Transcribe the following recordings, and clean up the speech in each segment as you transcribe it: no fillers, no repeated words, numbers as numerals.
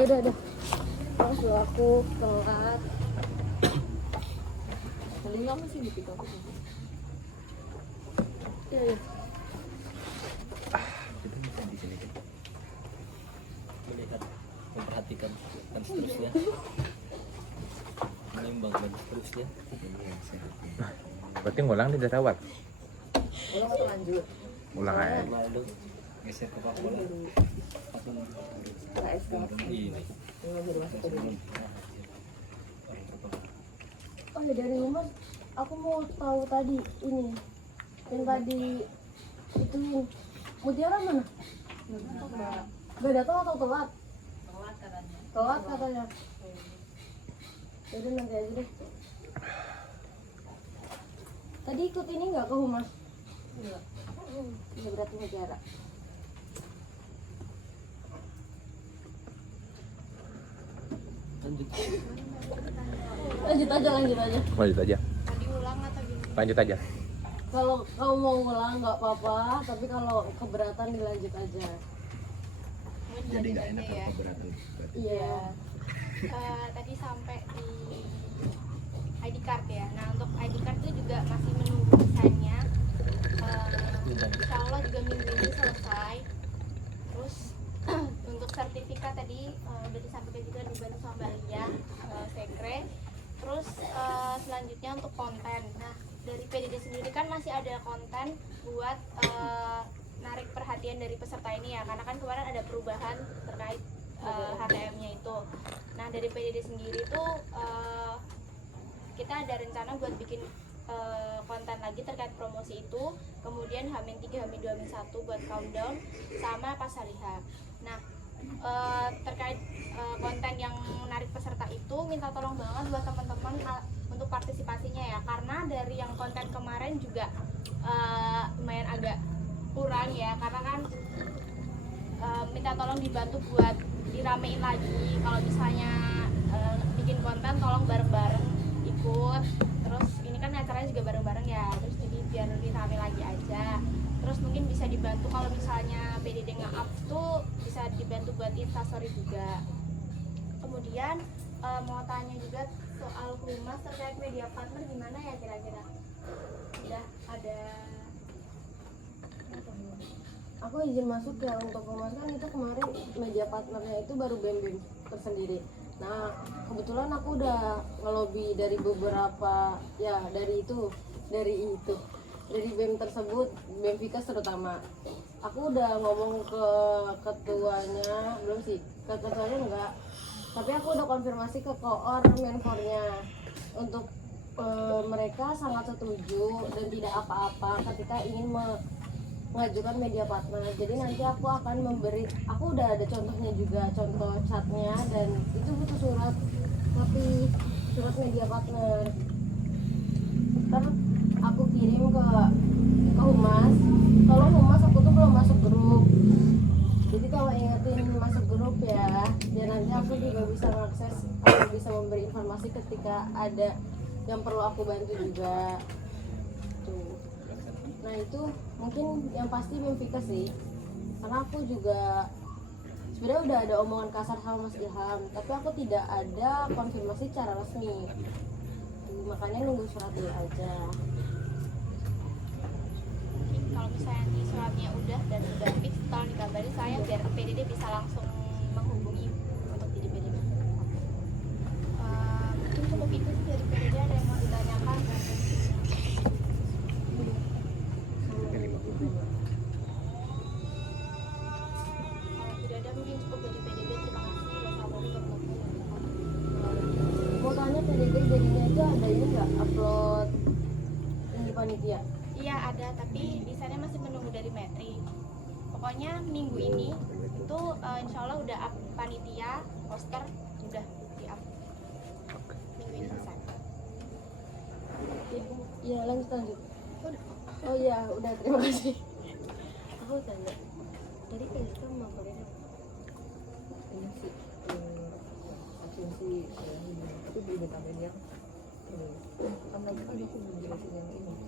Udah. Terus aku telat. Paling lama sih di aku. Iya. Kita bisa di sini kan. Melihat, memperhatikan dan seterusnya. Menimbang dan seterusnya. Berarti ngulang nih udah rawat. Ulang atau lanjut? Ulang aja. Lalu geser ke Pak Bola. Nah, Ini. nggak bisa masuk ke dalam. Orang terpengaruh. Oh ya, dari rumah aku mau tahu tadi ini yang tadi itu Mutiara mana? Gak datang atau telat? Telat katanya. Jadi nanti aja deh. Tadi ikut ini nggak ke Humas? Enggak. Ya berarti Mutiara. Lanjut aja. Lanjut aja. Lanjut aja. Kalau kamu mau ngulang nggak apa-apa, tapi kalau keberatan dilanjut aja. Jadi nggak enak kalau keberatan. Iya. Tadi sampai di ID card ya. Nah, untuk ID card itu juga masih menunggu desainnya. Insya Allah juga minggu ini selesai. Terus untuk sertifikat tadi udah disampaikan juga dibantu sama Mbak Lia, Sekre. Terus selanjutnya untuk konten. Nah, dari PDD sendiri kan masih ada konten buat narik perhatian dari peserta ini ya, karena kan kemarin ada perubahan terkait HTM-nya itu. Nah, dari PDD sendiri tuh kita ada rencana buat bikin konten lagi terkait promosi itu, kemudian H-3, H-2, H-1 buat countdown sama pas hari H. Nah, terkait konten yang menarik peserta itu minta tolong banget buat teman-teman untuk partisipasinya ya, karena dari yang konten kemarin juga lumayan agak kurang ya, karena kan minta tolong dibantu buat diramein lagi. Kalau misalnya bikin konten tolong bareng-bareng ikut, terus ini kan acaranya juga bareng-bareng ya, terus jadi biar lebih rame lagi aja. Terus mungkin bisa dibantu kalau misalnya PDD nge-up tuh bisa dibantu buat instastory juga. Kemudian mau tanya juga soal humas terkait media partner gimana ya kira-kira? Udah ada? Aku izin masuk ya untuk humas, kan itu kemarin media partnernya itu baru BEM tersendiri. Nah, kebetulan aku udah ngelobi dari beberapa ya dari BEM tersebut, BEM Vikas terutama. Aku udah ngomong ke ketuanya, belum sih, ke ketuanya enggak, tapi aku udah konfirmasi ke koor mentornya untuk mereka sangat setuju dan tidak apa-apa ketika ingin mengajukan media partner. Jadi nanti aku akan aku udah ada contohnya juga, contoh chatnya, dan itu butuh surat media partner. Ntar aku kirim ke humas. Kalau humas aku tuh belum masuk grup, jadi kalau ingetin masuk grup ya, dan nanti aku juga bisa mengakses atau bisa memberi informasi ketika ada yang perlu aku bantu juga tuh. Nah, itu mungkin yang pasti Memfika sih, karena aku juga sebenarnya udah ada omongan kasar sama Mas Ilham, tapi aku tidak ada konfirmasi secara resmi tuh, makanya nunggu surat dulu aja. Kalau misalnya di suratnya udah dan udah fix, tolong dikabarin saya biar PDD bisa langsung menghubungi untuk jadi PDD. Mungkin cukup itu sih dari PDD. Ada yang mau ditanyakan? Kalau tidak ada mungkin cukup dari PDD. Terima kasih. Wassalamualaikum warahmatullahi wabarakatuh. Mau tanya PDD jadinya aja ada ini nggak upload ini panitia? Iya ada, tapi desainnya masih menunggu dari Metri. Pokoknya minggu ini itu insya Allah udah up panitia, poster udah di up. Minggu ini selesai. Iya, lanjut. Oh iya, udah, terima kasih. Aku tanya, tadi kan kita mau pakai ini sih asumsi itu belum ditambahin yang kan lagi kan aku belum jelasin yang ini yang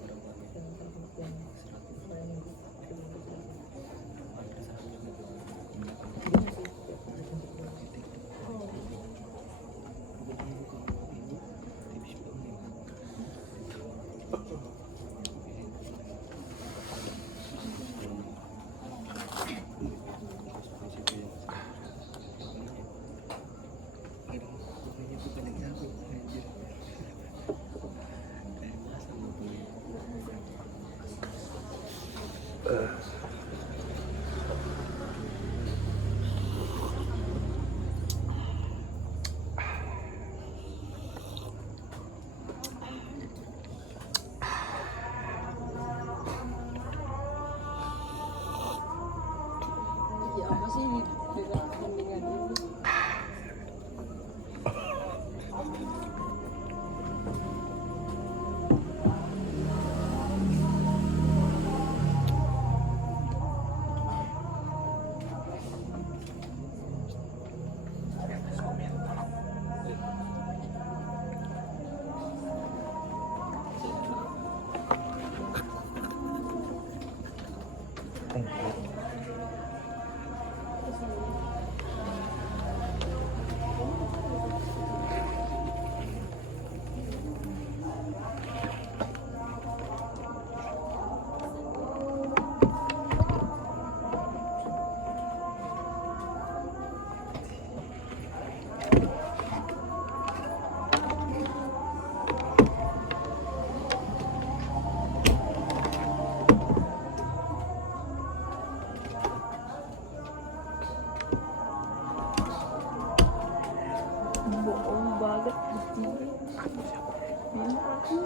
bohong banget di aku.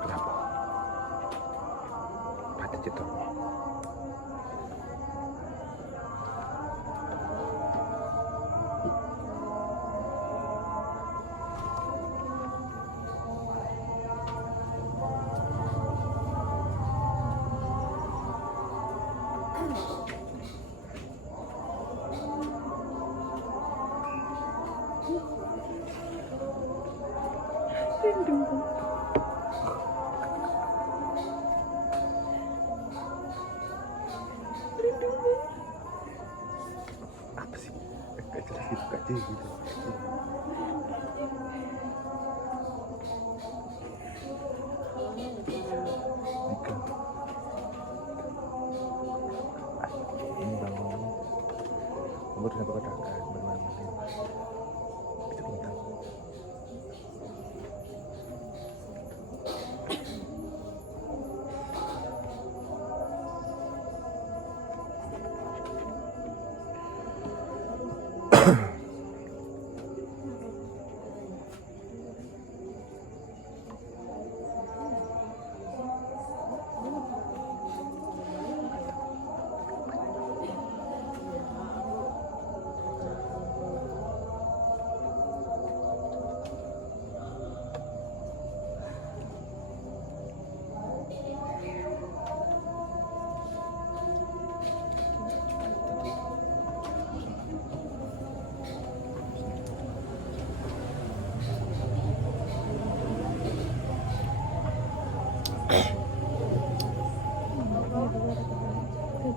Kenapa? Ada cetornya. Apa sih? Gak jelas gitu, gak jelas gitu. Nika. Ini bangun. Kamu udah sampai katakan bermain. Itu bintang.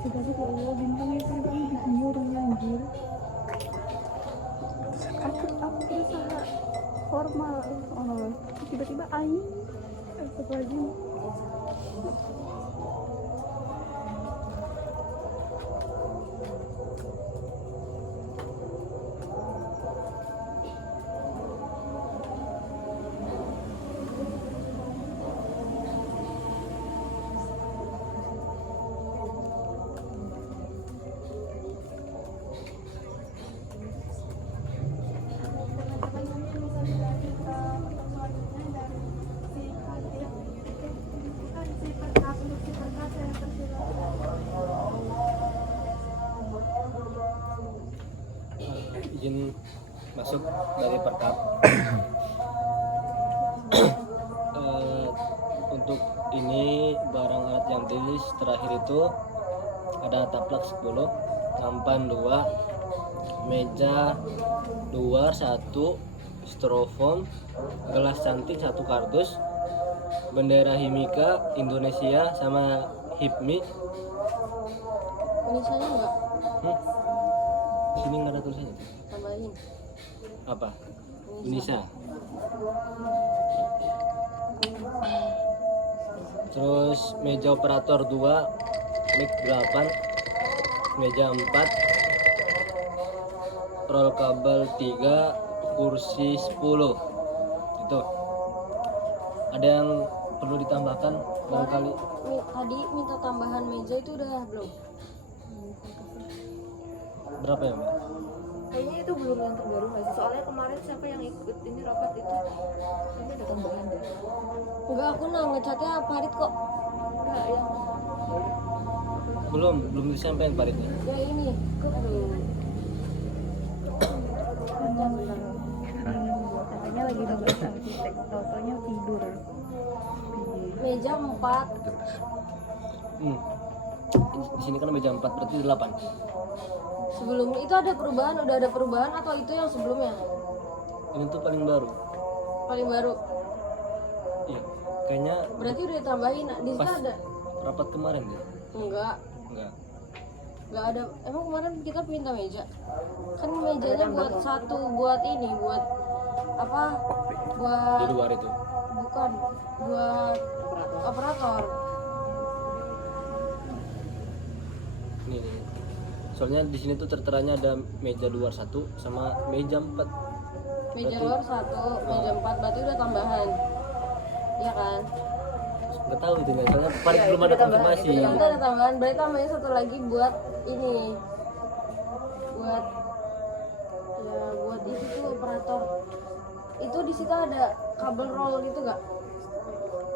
Kasih ke Allah bintangnya kan di sini orangnya anjir. Aku berusaha formal, tiba-tiba aing lagi. Izin masuk dari perkap. Untuk ini barang alat yang rilis terakhir itu ada taplak 10, nampan 2, meja 2, 1, styrofoam, gelas cantik 1 kardus, bendera Himika Indonesia sama HIPMI. Tulisannya enggak? Sini nggak ada tulisannya. Tambahin. Apa? Indonesia. Terus meja operator 2, mic 8, meja 4, roll kabel 3, kursi 10. Itu. Ada yang perlu ditambahkan barangkali? Tadi minta tambahan meja itu udah belum? Berapa ya, Mbak? Kayaknya itu belum yang terbaru nggak sih? Soalnya kemarin siapa yang ikut ini rapat itu? Ini ada tambahan deh. Enggak, aku ngecatnya Farid kok. Enggak yang Belum disampaikan paritnya. Ya ini. katanya lagi nugas arsitek, tau-taunya tidur. Meja 4. Di sini kan meja 4, berarti 8. Sebelum itu ada perubahan, udah ada perubahan atau itu yang sebelumnya? Ini tuh paling baru. Paling baru. Iya. Kayaknya Berarti udah ditambahin. Di situ pas ada? rapat kemarin deh. Enggak. Enggak ada. Emang kemarin kita minta meja. Kan mejanya buat satu, buat ini, buat apa? Di Buat luar itu. bukan buat operator. Nih. Soalnya di sini tuh terteranya ada meja luar 1 sama meja 4. Meja Berarti- luar 1, meja 4, berarti udah tambahan. Iya kan? Nggak tahu itu nggak, soalnya paling belum ada konfirmasi. Nanti ada tambahan, berarti tambahin satu lagi buat ini. Buat itu di situ ada kabel roll gitu gak?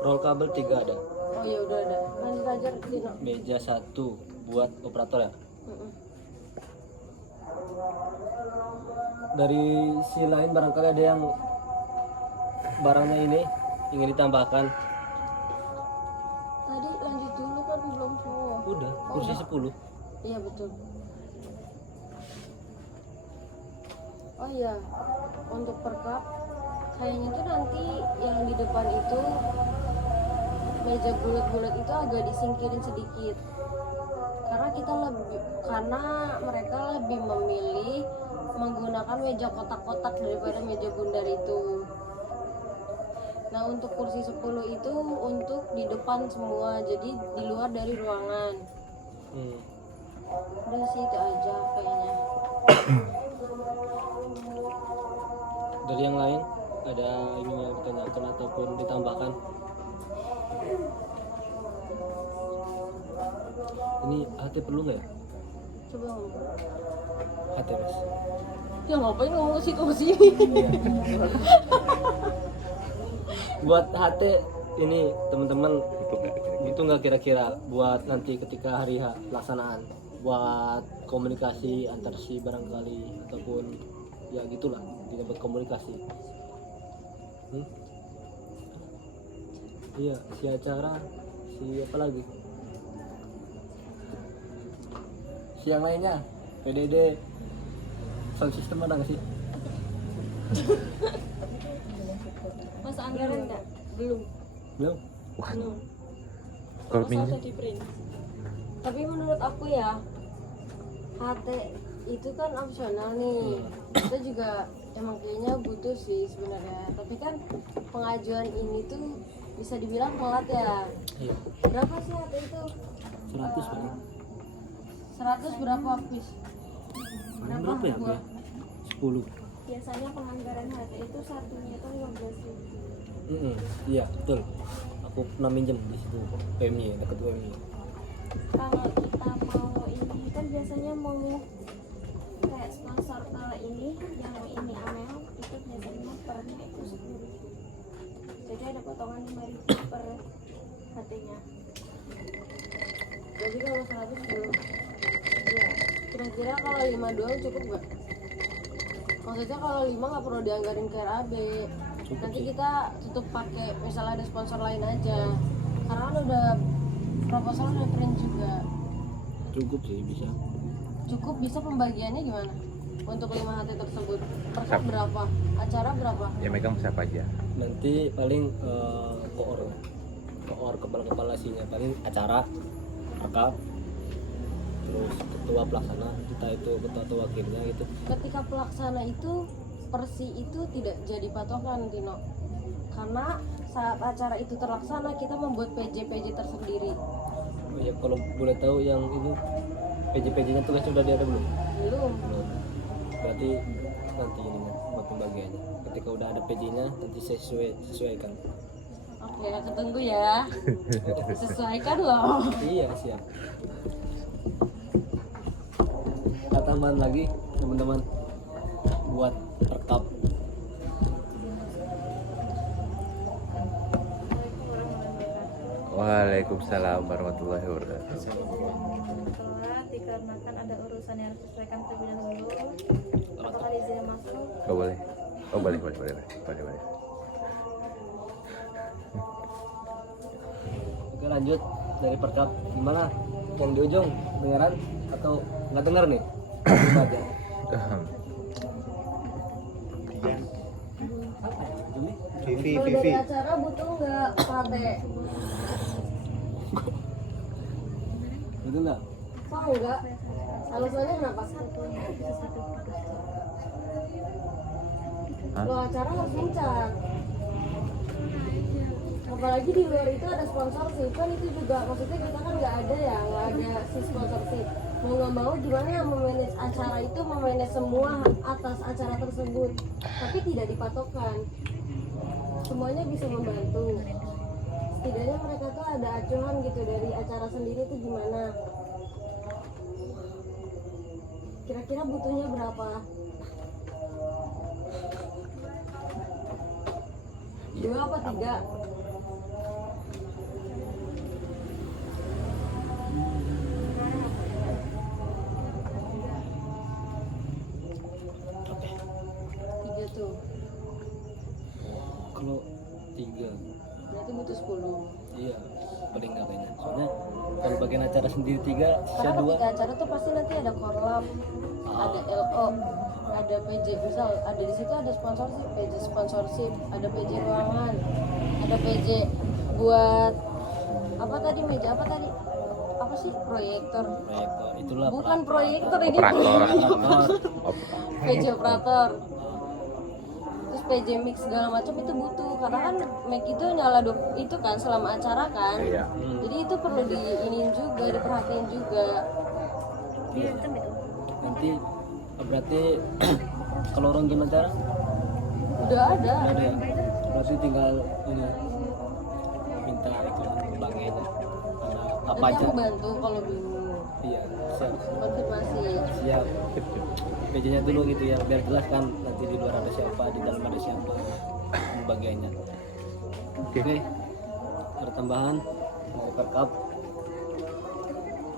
Roll kabel 3 ada. Oh ya udah ada. Lanjut aja Dino. Meja 1 buat operator ya. Mm-mm. Dari si lain barangkali ada yang barangnya ini ingin ditambahkan. Tadi lanjut dulu kan belum semua. Udah, kursi 10. Iya betul. Oh iya, untuk perkap kayaknya tuh nanti yang di depan itu meja bulat-bulat itu agak disingkirin sedikit. Karena mereka lebih memilih menggunakan meja kotak-kotak daripada meja bundar itu. Nah, untuk kursi 10 itu untuk di depan semua, jadi di luar dari ruangan. Udah sih itu aja kayaknya. Dari yang lain ada ini yang ditanyakan ataupun ditambahkan? Ini HT perlu nggak ya? Coba ngomong. HT mas. Ya ngapain ngomong ke situ sih? Buat HT ini teman-teman Untuk nggak kira-kira. itu nggak kira-kira buat nanti ketika hari H pelaksanaan buat komunikasi antar si barangkali ataupun ya gitulah tidak buat komunikasi. Iya si acara si apa lagi si yang lainnya PDD sound system ada nggak sih? Masa anggaran enggak? Belum. Belum. Belum. Kalau Masa pinjam? udah di print. Tapi menurut aku ya HT itu kan opsional nih. Kita juga emang kayaknya butuh sih sebenarnya. Tapi kan pengajuan ini tuh bisa dibilang telat ya. Iya. Berapa sih HT itu? 100 paling. 100 berapa habis? Paling berapa ya? Gua? 10. Biasanya penganggaran HT itu satunya itu 15.000. Iya betul. Aku pernah minjem di situ PMI dekat PMI. Kalau kita mau ini kan biasanya mau kayak sponsor kalau ini yang ini Amel itu biasanya per itu 10.000. Jadi ada potongan 5.000 per HT-nya. Jadi kalau 100 belum. Ya. Kira-kira kalau 5 doang cukup gak? Maksudnya kalau 5 nggak perlu dianggarin ke RAB. Cukup Nanti sih. kita tutup pakai misalnya ada sponsor lain aja. Karena kan udah proposal udah print juga. Cukup sih bisa. Cukup bisa pembagiannya gimana? Untuk 5 HT tersebut. Perkap Sama. berapa? Acara berapa? Ya megang siapa aja. Nanti paling koor kepala-kepala sinya paling acara rekap terus ketua pelaksana kita itu ketua wakilnya gitu. Ketika pelaksana itu persi itu tidak jadi patokan Tino. Karena saat acara itu terlaksana kita membuat PJ tersendiri. Oh ya kalau boleh tahu yang ini PJ-nya tugasnya udah ada belum? Belum. Belum. Berarti nanti ini buat pembagiannya. Ketika udah ada PJ-nya nanti sesuaikan. Oke, aku tunggu ya. Sesuaikan loh. Iya siap. Kita tambahan lagi teman-teman buat rekap. Waalaikumsalam warahmatullahi wabarakatuh. Telat dikarenakan ada urusan yang harus diselesaikan terlebih dahulu. Apakah izin masuk? Oh boleh. Oh boleh. Boleh. Oke lanjut dari perkap gimana? Yang di ujung dengeran atau nggak dengar nih? Coba aja. Ini Kalau dari acara butuh nggak HT? betul nggak? Mau nggak? Alasannya kenapa? Hah? Lo acara harus lincar. Apalagi di luar itu ada sponsorship kan itu juga maksudnya kita kan nggak ada si sponsorship. Mau nggak mau gimana memanage acara itu memanage semua atas acara tersebut. Tapi tidak dipatokkan. Semuanya bisa membantu. Setidaknya mereka tuh ada acuan gitu dari acara sendiri itu gimana. Kira-kira butuhnya berapa? 2 apa 3? Oke. 3 tuh. Kalau 3, Berarti butuh 10. iya paling nggak kayaknya. Soalnya kalau bagian acara sendiri 3, sisa Karena 2. ketika acara tuh pasti nanti ada korlap, ada LO, ada PJ, misal ada di situ ada sponsorship, PJ sponsorship, ada PJ ruangan, ada PJ buat apa tadi, meja apa tadi? Apa sih? Proyektor. Proyektor itulah. Bukan proyektor ini. Operator. PJ operator. Terus PJ mix segala macam itu butuh karena kan mic itu nyala itu kan selama acara kan. Iya. Jadi itu perlu diinin juga, diperhatiin juga. Nanti berarti kalau orang gimana cara? Udah ada. Udah ada ya. Berarti tinggal ini minta itu bagiannya. Apa Nanti aja? aku bantu kalau bingung. Iya, siap. Konfirmasi. Siap. PJ-nya dulu gitu ya, biar jelas kan nanti di luar ada siapa, di dalam ada siapa bagiannya. Oke. Ada tambahan mau perkap?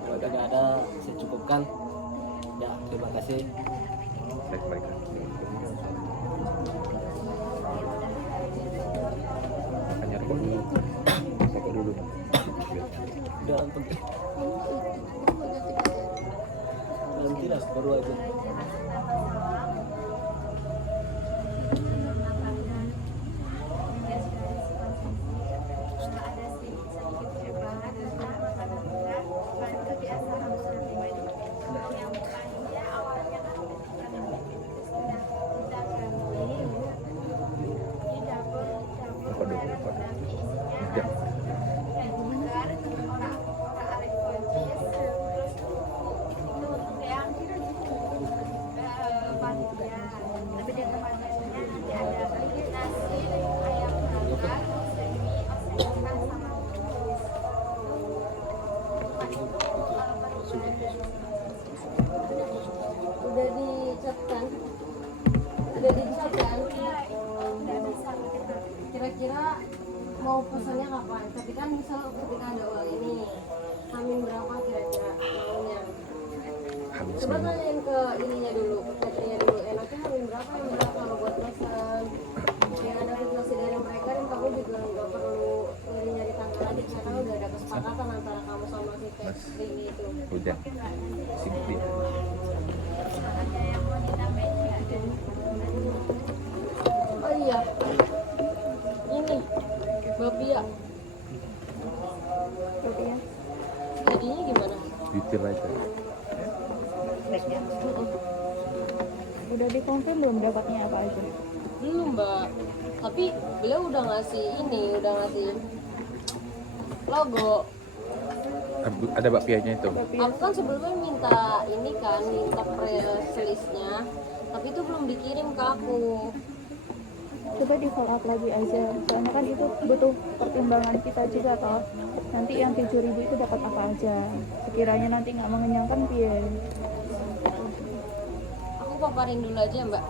Kalau tidak ada, saya cukupkan. Ya, terima kasih. Baik. Makanya rokok dulu. Rokok dulu. Udah nonton. Nanti lah baru aja. Rokok dulu. Ya. Tapi di tempatnya nanti ada nasi, ayam bakar, semi, oseng sama kukus. Udah dicat kan? Udah dicat kan? Kira-kira mau pesannya kapan? Tapi kan misal ketika ada uang ini, Hamin berapa kira-kira maunya? Coba tanyain ke ininya dulu, ke cateringnya dulu. Enaknya Hamin berapa yang berapa kalau buat pesan? Biar ada regulasi dari mereka dan kamu juga nggak perlu nyari tanggal lagi karena udah ada kesepakatan antara kamu sama si catering itu. Udah. Sibuk dia. Ada yang mau ditambahin nggak? Oh iya, ini bapia. Jadinya gimana? Detail aja. Udah dikonfirm belum dapatnya apa aja? Belum mbak, tapi beliau udah ngasih logo. Ada bakpianya itu. Aku kan sebelumnya minta press listnya, tapi itu belum dikirim ke aku. Coba di follow up lagi aja, soalnya kan itu butuh pertimbangan kita juga toh. Nanti yang 7.000 itu dapat apa aja, sekiranya nanti nggak mengenyangkan piye. Aku paparin dulu aja mbak.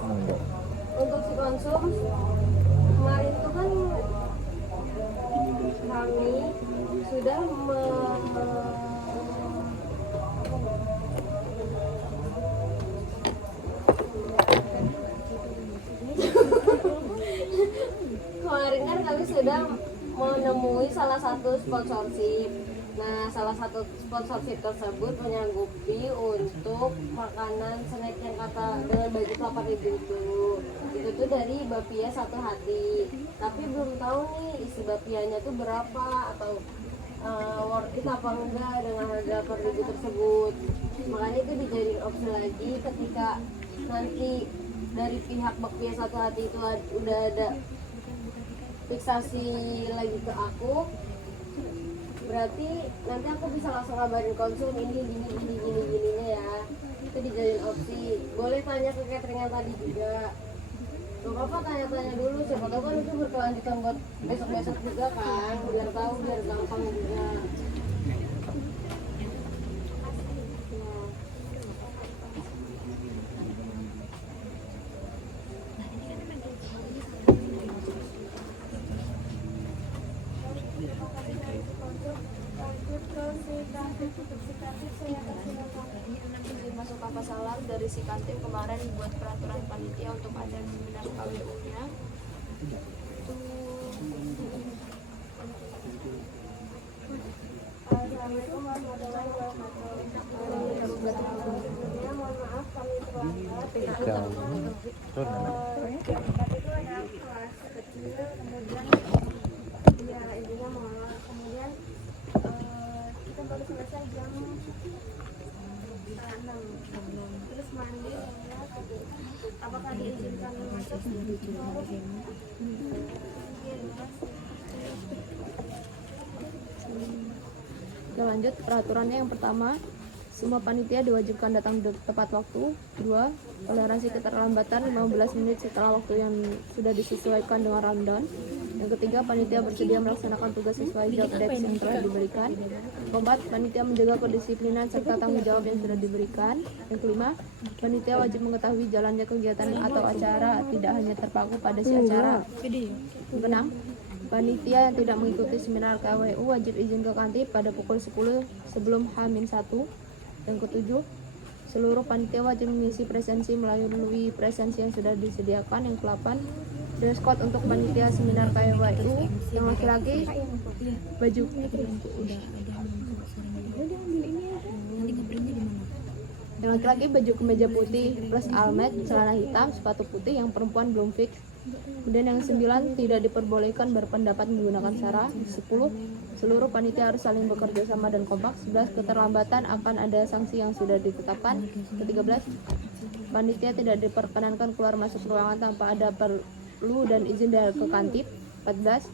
Untuk si konsum kemarin itu kan kami sudah kemarin kan kami sudah menemui salah satu sponsorship. Nah, salah satu sponsorship tersebut menyanggupi untuk makanan snack yang kata dengan budget 8.000 itu tuh dari bapia satu hati. Tapi belum tahu nih isi bapianya tuh berapa atau worth it apa enggak dengan harga 8.000 tersebut. Makanya itu dijadiin opsi lagi ketika nanti dari pihak bapia satu hati itu udah ada fiksasi lagi ke aku, berarti nanti aku bisa langsung kabarin konsum ini gininya ya. Itu dijadiin opsi. Boleh tanya ke catering yang tadi juga. Gak apa-apa, tanya-tanya dulu, siapa tahu kan itu berkelanjutan buat besok-besok juga kan, biar tahu, biar gampang juga. si Kantim kemarin buat peraturan panitia untuk ada seminar KWU-nya. Assalamualaikum warahmatullahi wabarakatuh. Sebelumnya mohon maaf kami terlambat. Jauh. Tadi itu ada kelas kecil, kemudian ya ibunya menolak, kemudian kita baru selesai jam 6. Terus mandi, ya, apakah diizinkan masuk? Kita lanjut peraturannya. Yang pertama, semua panitia diwajibkan datang tepat waktu. 2. Toleransi keterlambatan 15 menit setelah waktu yang sudah disesuaikan dengan rundown. Yang ketiga, panitia bersedia melaksanakan tugas sesuai job desk yang telah diberikan. Keempat, panitia menjaga kedisiplinan serta tanggung jawab yang sudah diberikan. Yang kelima, panitia wajib mengetahui jalannya kegiatan atau acara, tidak hanya terpaku pada si acara. Yang keenam, panitia yang tidak mengikuti seminar KWU wajib izin ke kantin pada pukul 10 sebelum H-1. Yang ketujuh, seluruh panitia wajib mengisi presensi melalui presensi yang sudah disediakan. Yang ke-8, dress code untuk panitia seminar KWU. Yang laki-laki, baju yang laki-laki baju kemeja putih plus almet, celana hitam, sepatu putih. Yang perempuan belum fix. Kemudian yang 9, tidak diperbolehkan berpendapat menggunakan sara. 10, seluruh panitia harus saling bekerja sama dan kompak. 11, keterlambatan akan ada sanksi yang sudah ditetapkan. Ke-13, panitia tidak diperkenankan keluar masuk ruangan tanpa ada perlu dan izin dari ke kantip. 14,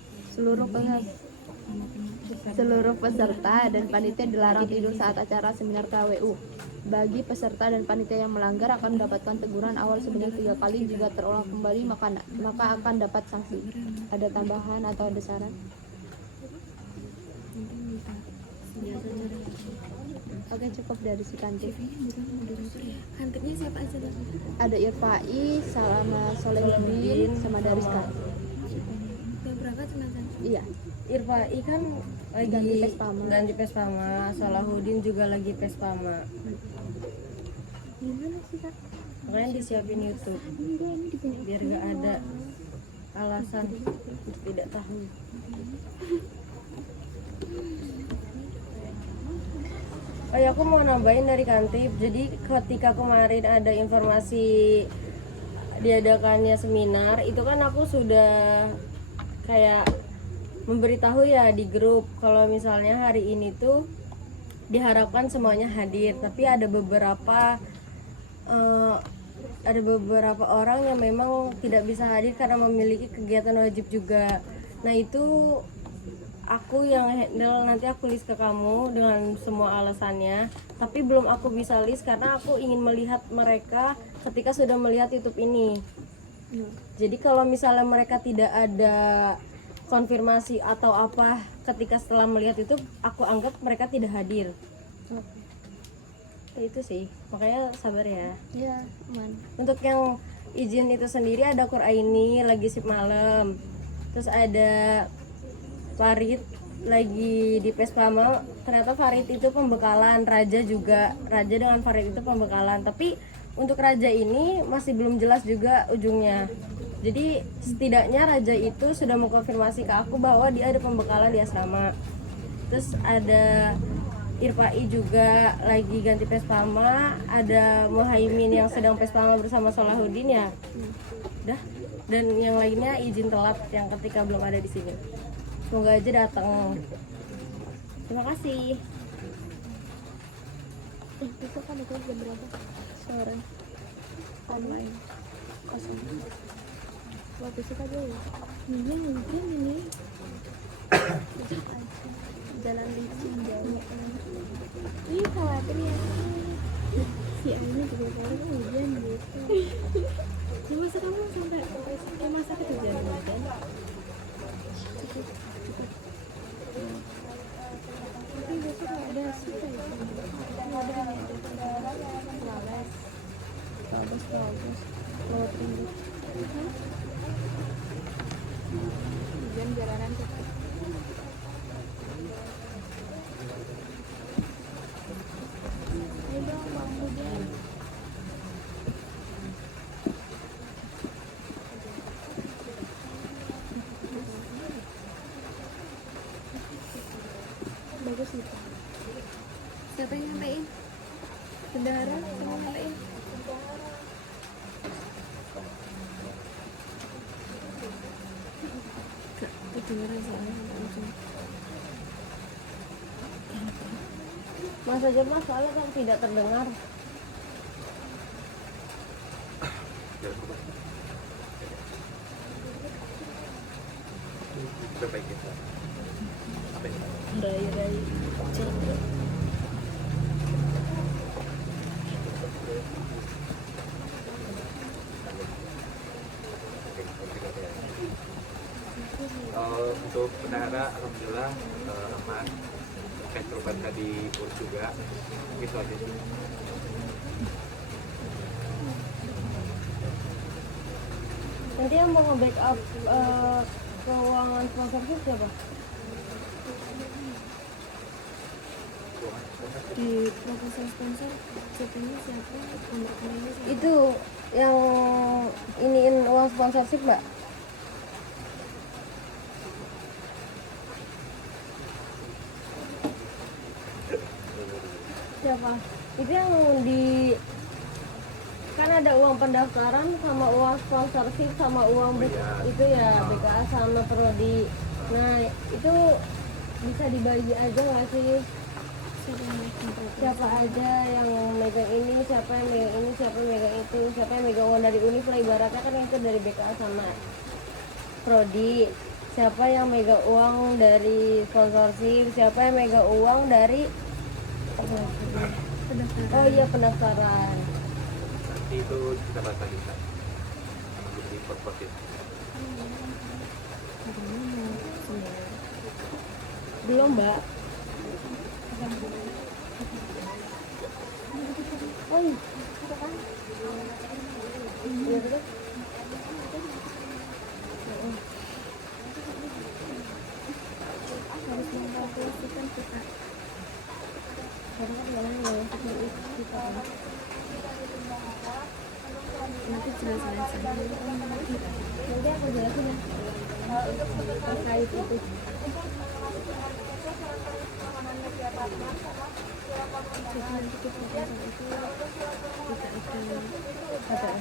seluruh peserta dan panitia dilarang tidur saat acara seminar KWU. Bagi peserta dan panitia yang melanggar akan mendapatkan teguran awal sebanyak 3 kali. Jika terulang kembali maka akan dapat sanksi. Ada tambahan atau ada saran? Oke, cukup dari si Kantip. Kantipnya siapa aja? Ada Irfai, Salama Solehudin, sama Dariska. Yang berangkat senang. Iya. Irfai kan lagi Ganti ganti Pespama, Salahuddin juga lagi Pespama. Gimana sih, Kak? Makanya disiapin YouTube biar gak ada alasan untuk tidak tahu. Oh ya, aku mau nambahin dari Kantip. Jadi ketika kemarin ada informasi diadakannya seminar, itu kan aku sudah kayak memberitahu ya di grup kalau misalnya hari ini tuh diharapkan semuanya hadir, tapi ada beberapa orang yang memang tidak bisa hadir karena memiliki kegiatan wajib juga. Nah itu aku yang handle, nanti aku list ke kamu dengan semua alasannya, tapi belum aku bisa list karena aku ingin melihat mereka ketika sudah melihat YouTube ini. Jadi kalau misalnya mereka tidak ada konfirmasi atau apa ketika setelah melihat itu, aku anggap mereka tidak hadir. Itu sih, makanya sabar ya. Iya, aman. Untuk yang izin itu sendiri ada Quraini lagi sip malam, terus ada Farid lagi di Pespama. Ternyata Farid itu pembekalan, Raja dengan Farid itu pembekalan, tapi untuk Raja ini masih belum jelas juga ujungnya. Jadi setidaknya Raja itu sudah mengkonfirmasi ke aku bahwa dia ada pembekalan di asrama. Terus ada Irfai juga lagi ganti Pespama, ada Muhaimin yang sedang Pespama bersama Salahuddin ya. Udah. Dan yang lainnya izin telat yang ketika belum ada di sini. Semoga aja datang. Terima kasih. Besok kan itu jam berapa? Sore. Online. Kosong. Wah, besok aja ya. Iya, mungkin ini. Jalan licin jauh. Ih, khawatir ya. Si Aini juga kemarin kan hujan gitu. Ya, masa kamu sampai rumah sakit hujan? Tapi besok nggak ada sih kayak Lawas. Lewat Rindu. Hujan jalanan cepat. Ayo dong, Bang Hujan. kedengeran soalnya sampai ujung. Mas aja mas, soalnya kan tidak terdengar. Perbaiki. Apa ini? Rai Chandra. Untuk pendahara alhamdulillah aman. Terkait korban tadi urus juga. Gitu aja sih. Nanti yang mau nge-backup keuangan sponsorship siapa? Di proposal sponsor CP-nya siapa? Nomor rekeningnya siapa? Itu yang iniin uang sponsorship mbak. Siapa? Itu yang di kan ada uang pendaftaran sama uang sponsorship sama uang itu ya BKA sama Prodi. Nah itu bisa dibagi aja nggak sih? Siapa yang bikin proposal? Siapa aja yang megang ini, siapa yang megang ini, siapa yang megang itu, siapa yang megang uang dari Univ lah ibaratnya kan itu dari BKA sama Prodi. Siapa yang megang uang dari sponsorship, siapa yang megang uang dari Pendaftaran. oh iya pendaftaran. Nanti itu kita bahas lagi kan. Di korporatif. Belum mbak. Oh iya, itu kan? Iya betul. Harus mengkalkulasikan kita. Karena kan namanya yang kita Nanti jelas-jelas saja. nanti aku jelasin ya terkait itu. Jadi nanti di proposal itu kita akan Apa?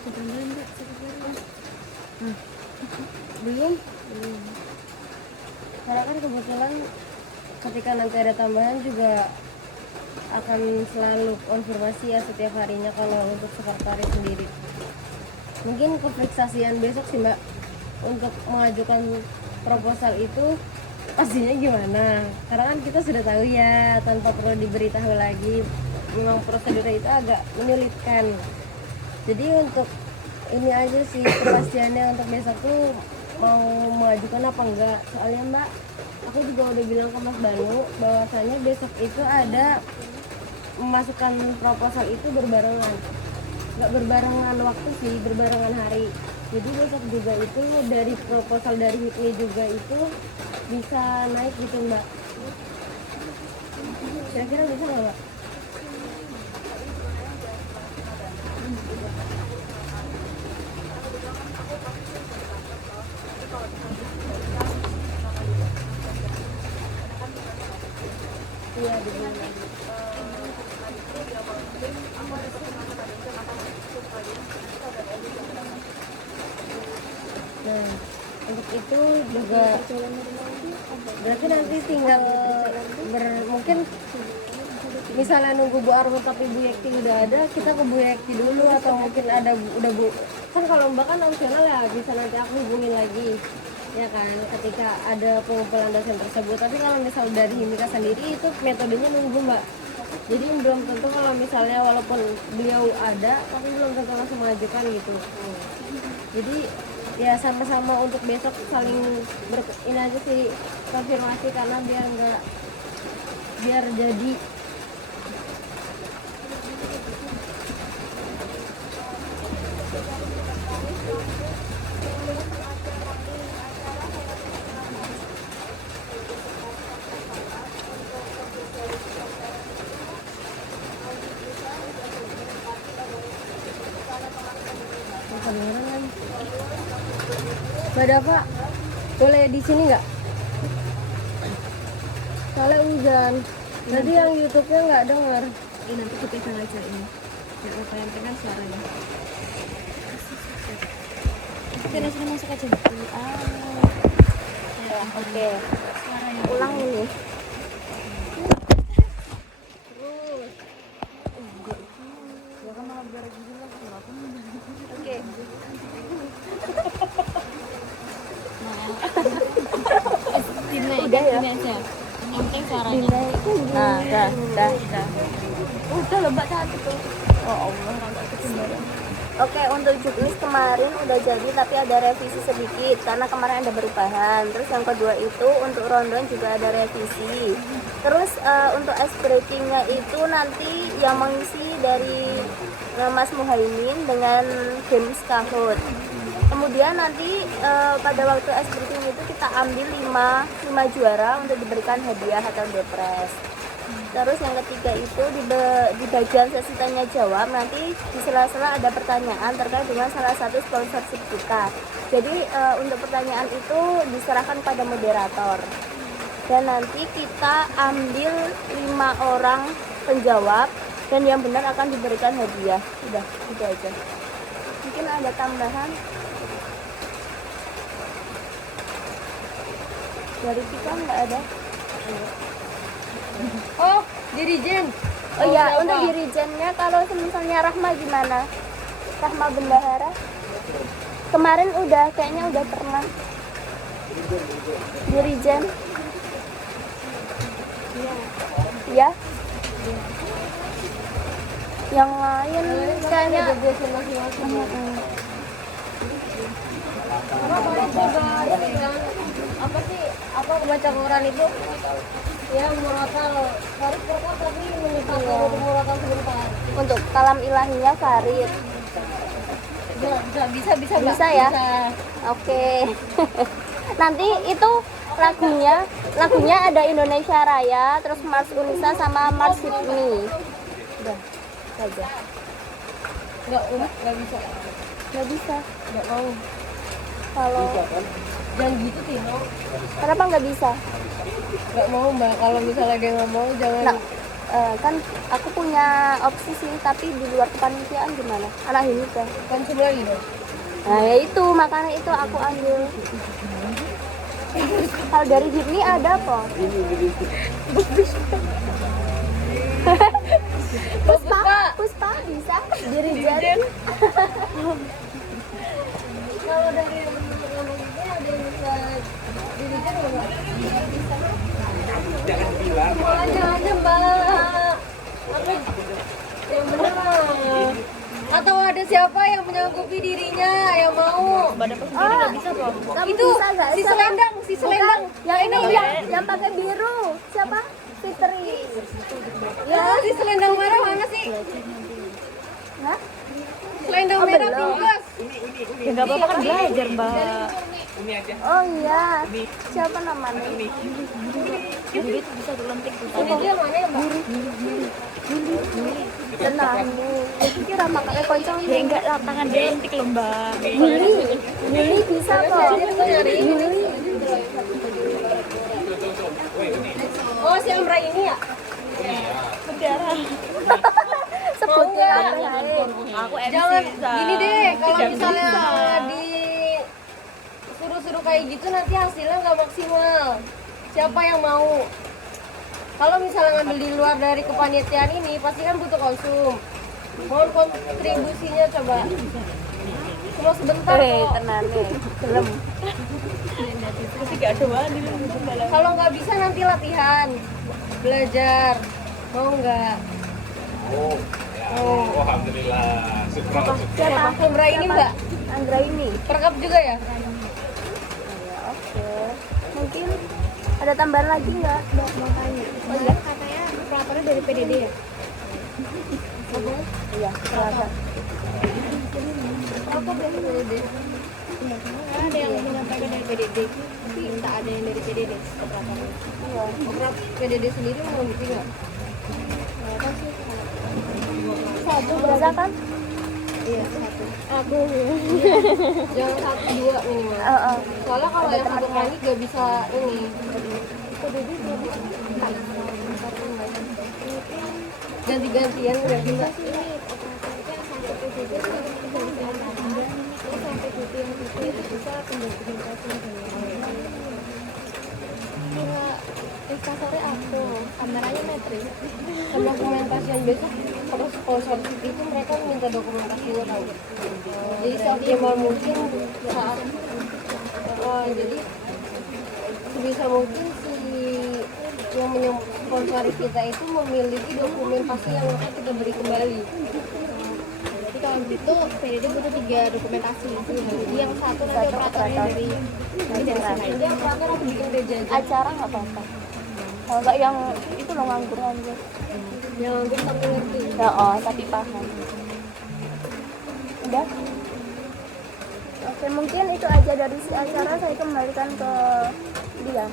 Kebetulan enggak sebenarnya. Belum? Karena kan kebetulan ketika nanti ada tambahan juga akan selalu konfirmasi ya setiap harinya kalau untuk sekretaris sendiri. Mungkin kefiksasian besok sih mbak untuk mengajukan proposal itu pastinya gimana, karena kan kita sudah tahu ya tanpa perlu diberitahu lagi memang prosedurnya itu agak menyulitkan. Jadi untuk ini aja sih kepastiannya untuk besok tuh mau mengajukan apa enggak. Soalnya mbak, aku juga udah bilang ke Mas Banu bahwasanya besok itu ada memasukkan proposal itu berbarengan, nggak berbarengan waktu sih, berbarengan hari. Jadi besok juga itu dari proposal dari HIPMI juga itu bisa naik gitu mbak. Kira-kira bisa nggak mbak? Iya benar. Nah, untuk itu juga berarti nanti tinggal mungkin misalnya nunggu Bu Arma tapi Bu Yekti udah ada, kita ke Bu Yekti dulu atau mungkin ada udah Bu kan kalau Mbak kan opsional ya, bisa nanti aku hubungin lagi ya kan ketika ada pengumpulan dosen tersebut. Tapi kalau misal dari Himika sendiri itu metodenya nunggu Mbak, jadi belum tentu kalau misalnya walaupun beliau ada tapi belum tentu langsung mengajukan gitu. Jadi ya sama-sama untuk besok saling ini aja sih, konfirmasi, karena biar jadi. Kedengeran. Mbak Dava, boleh di sini nggak? Soalnya hujan. Tadi yang YouTube-nya nggak dengar. Ini nanti kita pegang aja ini. Biar apa yang pegang suaranya. Oke, langsung masuk aja. Ya, oke. Ulang ini. Oke. Udah ya. Yang penting suaranya. Nah, dah. Udah lembak cantik tuh. Oh Allah, rambut ketinggalan. Oke, untuk juknis kemarin udah jadi tapi ada revisi sedikit karena kemarin ada perubahan. Terus yang kedua itu untuk rondon juga ada revisi. Terus untuk ice breakingnya itu nanti yang mengisi dari Mas Muhaimin dengan James Kahut. Kemudian nanti pada waktu ice breaking itu kita ambil 5 juara untuk diberikan hadiah atau depres. Terus yang ketiga itu di bagian sesi tanya jawab nanti di sela-sela ada pertanyaan terkait dengan salah satu sponsorship kita. Jadi untuk pertanyaan itu diserahkan pada moderator. Dan nanti kita ambil 5 orang penjawab dan yang benar akan diberikan hadiah. Udah, itu aja. Mungkin ada tambahan dari kita nggak ada. Oh, dirijen. Oh iya, untuk dirijennya kalau misalnya Rahma gimana? Rahma Bendahara? Kemarin kayaknya udah pernah. Dirijen? Iya. Yang lain kayaknya apa baca koran itu ya murotal Farid pokok tapi menyebut murotal sebentar untuk kalam ilahinya Farid bisa ya oke. Nanti itu lagunya ada Indonesia Raya terus Mars Unisa sama Mars Sydney udah saja nggak bisa nggak mau kalau jangan gitu Tino. Kenapa nggak bisa? Nggak mau Mbak, kalau misalnya dia nggak mau jangan. Nah, kan aku punya opsi sih, tapi di luar kepanitiaan gimana? Anak ini kan semua gitu. Nah ya itu makanya itu aku ambil. Kalau dari Hipni ada apa? Puspa bisa dirijen. Kalau dari ini ada yang bisa dirijen nggak? Jangan bilang. Jangan aja Mbak. Apa yang benar? Atau ada siapa yang menyanggupi dirinya yang mau? Badan sendiri nggak bisa kok. Itu si selendang. Yang ini yang pakai biru. Siapa? Fitri. Ya, si selendang merah mana sih? Hah? Selendang merah pintas. Ya nggak apa-apa kan belajar Mbak. Ini aja. Oh iya. Siapa namanya? Jadi itu bisa dilentik tuh. Ini dia mana ya Mbak? Tenang. Kira pakai koncong. Ya enggak lah, tangan dia lentik loh Mbak. Yuli bisa kok. Yuli. Oh si Amra ini ya? Berdarah. Sebutnya Aku MC jangan bisa. gini deh, kalau Tidak misalnya bisa. di suruh-suruh kayak gitu nanti hasilnya nggak maksimal. Siapa yang mau? Kalau misalnya ngambil di luar dari kepanitiaan ini pasti kan butuh konsum. Mohon kontribusinya coba. Cuma sebentar kok. Tenang nih. Belum. Ketiga doang di Kalau nggak bisa nanti latihan, belajar. Mau nggak? Oh, ya. Oh, alhamdulillah. Syukur. Siapa? Anggra ini Mbak? Anggra ini. Perkap juga ya? Oke. Mungkin ada tambahan lagi nggak? Mau tanya. Oh iya, katanya operatornya dari PDD ya? Iya, terasa. Apa dari PDD? Karena ada yang menyampaikan dari PDD, tapi tak ada yang dari PDD operatornya. Iya. Operap PDD sendiri mau bukti nggak? Apa sih? Satu berasa kan? Iya, satu. Aku. Jangan 1, 2 minimal. Soalnya kalau yang satu kali nggak bisa ini. Ganti-gantian nggak bisa. Instastory aku, kameranya metri. Dokumentasian besok terus sponsor itu mereka minta dokumentasinya tahu. Jadi seoptimal mungkin saat jadi sebisa mungkin si yang mensponsori kita itu memiliki dokumentasi yang akan kita beri kembali. Jadi kalau gitu PDD butuh 3 dokumentasi. Jadi yang satu nanti operatornya dari sana. Jadi operator aku bikin meja aja. Acara nggak apa-apa. Kalau nggak yang itu loh nganggur. Yang nganggur tapi ngerti. Ya, tapi paham. Udah. Oke, mungkin itu aja dari si acara. Saya kembalikan ke dia.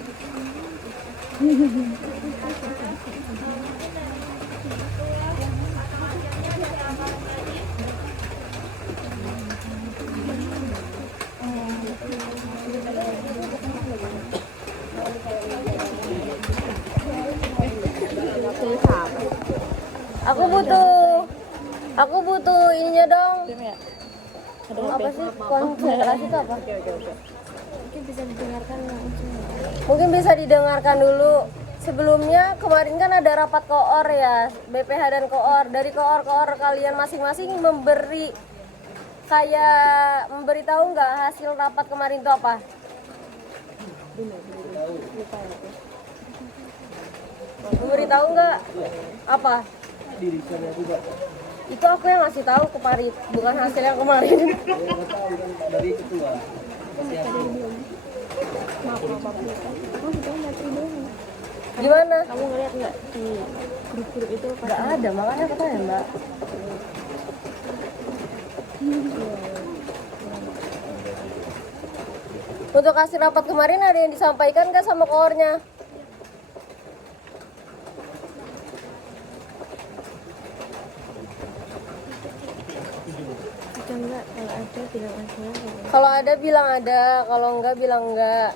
Aku butuh ininya dong. Apa sih konsentrasi itu apa? Mungkin bisa didengarkan langsung. Mungkin bisa didengarkan dulu. Sebelumnya kemarin kan ada rapat koor ya, BPH dan koor. Dari koor kalian masing-masing memberitahu nggak hasil rapat kemarin itu apa? Memberitahu nggak apa? Itu aku yang ngasih tahu ke Parit, bukan hasil yang kemarin. Dari ketua. Gimana? Kamu ngeliat nggak di grup-grup itu? Nggak ada, makanya aku tanya Mbak. Untuk hasil rapat kemarin ada yang disampaikan nggak sama koornya? Enggak, kalau ada bilang aja. Kalau ada bilang ada, kalau enggak bilang enggak.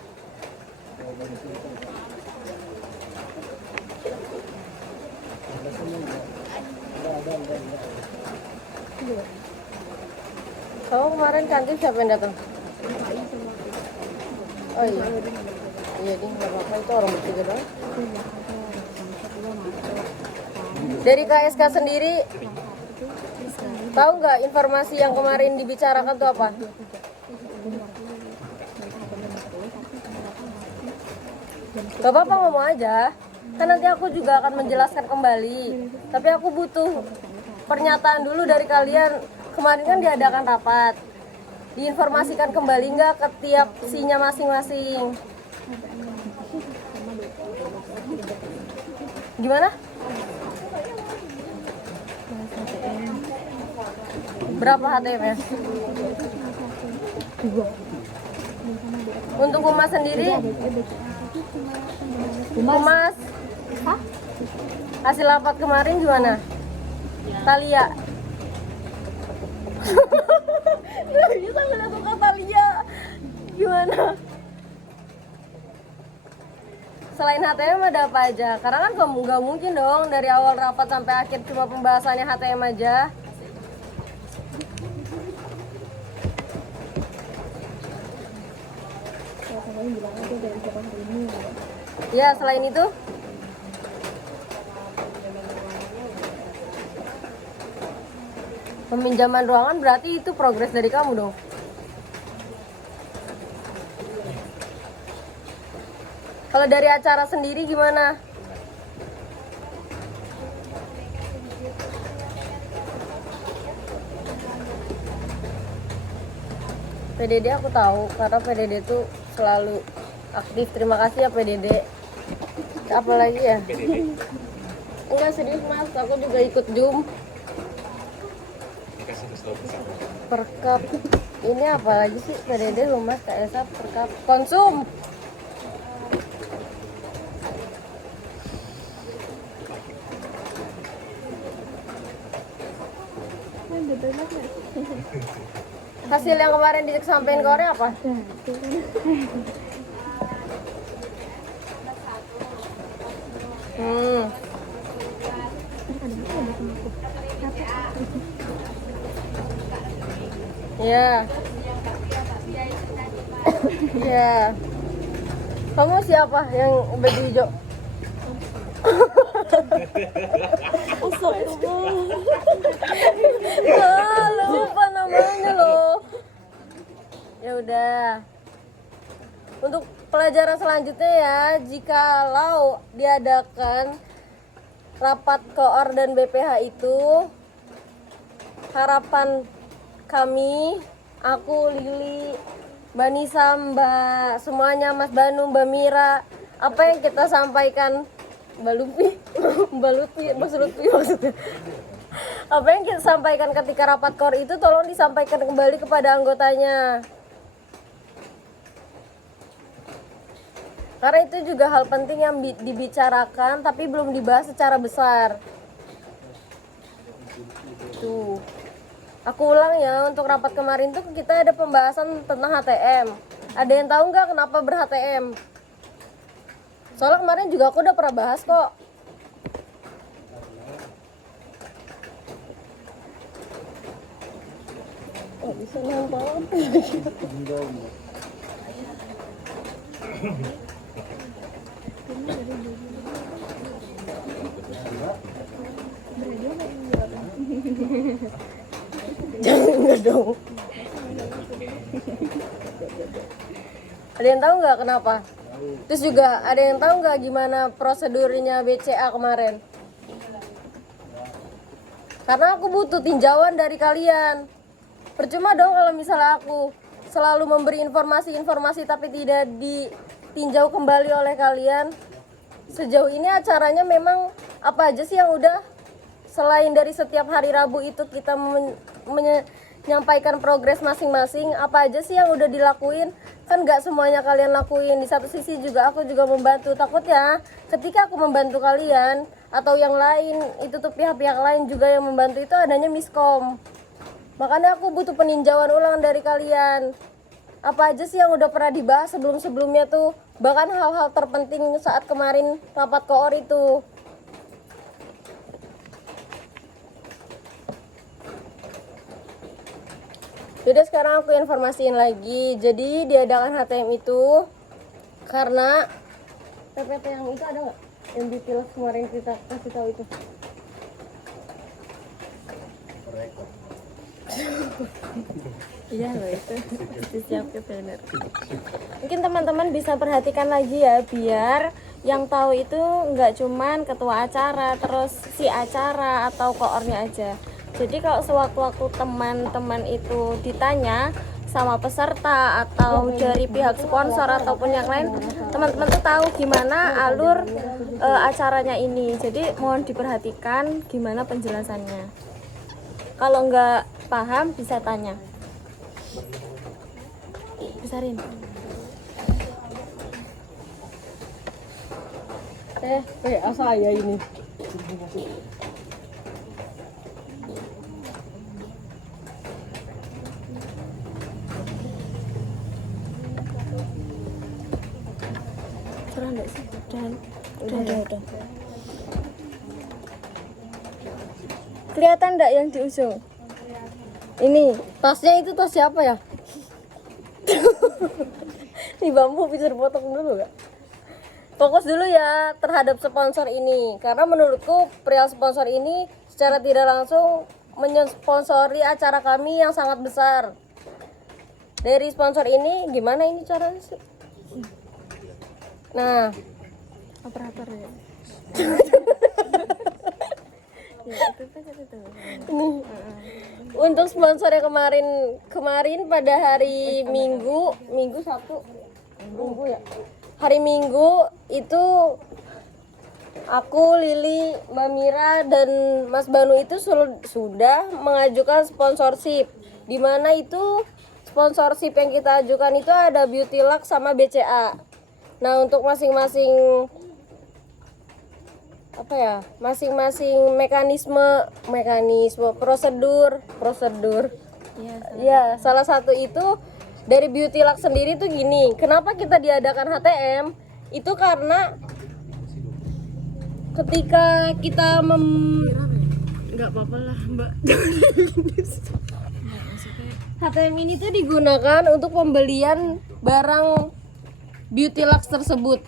Kamu kemarin kantin siapa yang datang? Oh iya. Iya deh, nggak apa-apa, itu orang bertiga doang. Dari KSK sendiri tahu nggak informasi yang kemarin dibicarakan tuh apa? Gak apa-apa, ngomong aja. Kan nanti aku juga akan menjelaskan kembali. Tapi aku butuh pernyataan dulu dari kalian. Kemarin kan diadakan rapat. Diinformasikan kembali nggak ke tiap sinya masing-masing? Gimana? Berapa HTM-nya? Untuk humas sendiri? Humas? Hasil rapat kemarin gimana? Talia? Nggak bisa melakukan Talia. Gimana? Selain HTM ada apa aja? Karena kan kamu nggak mungkin dong dari awal rapat sampai akhir cuma pembahasannya HTM aja. Ya, selain itu? Peminjaman ruangan berarti itu progres dari kamu dong. Kalau dari acara sendiri gimana? PDD aku tahu karena PDD tuh selalu aktif. Terima kasih ya PDD. Apa lagi ya? PDD Enggak serius mas, aku juga ikut Zoom dikasih tahu bersama. perkap. Ini apa lagi sih? PDD Humas KSA perkap konsum. Hasil yang kemarin disampaikan ke orang apa? Hmm. Ya. Ya. Kamu siapa yang baju hijau? Ah, lupa namanya loh. Ya udah. Untuk pelajaran selanjutnya ya, jikalau diadakan rapat koor dan BPH itu, harapan kami, aku, Lili, Mbak Nisa, Mbak semuanya, Mas Banu, Mbak Mira, apa yang kita sampaikan, Mbak Lupi, Mbak Lutfi maksudnya. Apa yang kita sampaikan ketika rapat koor itu tolong disampaikan kembali kepada anggotanya. Karena itu juga hal penting yang dibicarakan tapi belum dibahas secara besar. Tuh. Aku ulang ya, untuk rapat kemarin tuh kita ada pembahasan tentang HTM. Ada yang tahu nggak kenapa ber-HTM? Soalnya kemarin juga aku udah pernah bahas kok. Oh, bisa nampak. Jangan enggak dong. Ada yang tahu nggak kenapa? Terus juga ada yang tahu nggak gimana prosedurnya BCA kemarin? Karena aku butuh tinjauan dari kalian. Percuma dong kalau misalnya aku selalu memberi informasi-informasi tapi tidak ditinjau kembali oleh kalian. Sejauh ini acaranya memang apa aja sih yang udah, selain dari setiap hari Rabu itu kita menyampaikan progres masing-masing, apa aja sih yang udah dilakuin? Kan nggak semuanya kalian lakuin. Di satu sisi juga aku juga membantu. Takutnya ketika aku membantu kalian atau yang lain itu tuh pihak-pihak lain juga yang membantu, itu adanya miskom. Makanya aku butuh peninjauan ulang dari kalian. Apa aja sih yang udah pernah dibahas sebelum-sebelumnya tuh, bahkan hal-hal terpenting saat kemarin rapat koor itu. Jadi sekarang aku informasiin lagi. Jadi diadakan HTM itu karena PPT yang itu ada nggak? Yang detail kemarin kita kasih tahu itu. Iya loh itu. Siap benar. Mungkin teman-teman bisa perhatikan lagi ya, biar yang tahu itu nggak cuman ketua acara, terus si acara atau koornya aja. Jadi kalau sewaktu-waktu teman-teman itu ditanya sama peserta atau dari pihak sponsor ataupun yang lain, teman-teman tuh tahu gimana alur acaranya ini. Jadi mohon diperhatikan gimana penjelasannya. Kalau nggak paham bisa tanya. Besarin. Asal ya ini. Cerah enggak sih? Udah. Kelihatan enggak yang di ujung? Ini, tasnya itu tas siapa ya? Ini bambu bisa dipotong dulu enggak? Fokus dulu ya terhadap sponsor ini, karena menurutku perihal sponsor ini secara tidak langsung mensponsori acara kami yang sangat besar. Dari sponsor ini gimana ini caranya sih? Nah, operator ya. Untuk sponsornya kemarin pada hari Minggu ya. Hari Minggu itu aku, Lili, Mbak Mira dan Mas Banu itu sudah mengajukan sponsorship. Di mana itu sponsorship yang kita ajukan itu ada Beauty Lux sama BCA. Nah, untuk masing-masing mekanisme prosedur ya, salah satu itu dari Beauty Lux sendiri tuh gini. Kenapa kita diadakan HTM? Itu karena ketika kita nggak apa-apa lah Mbak. HTM ini tuh digunakan untuk pembelian barang Beauty Lux tersebut.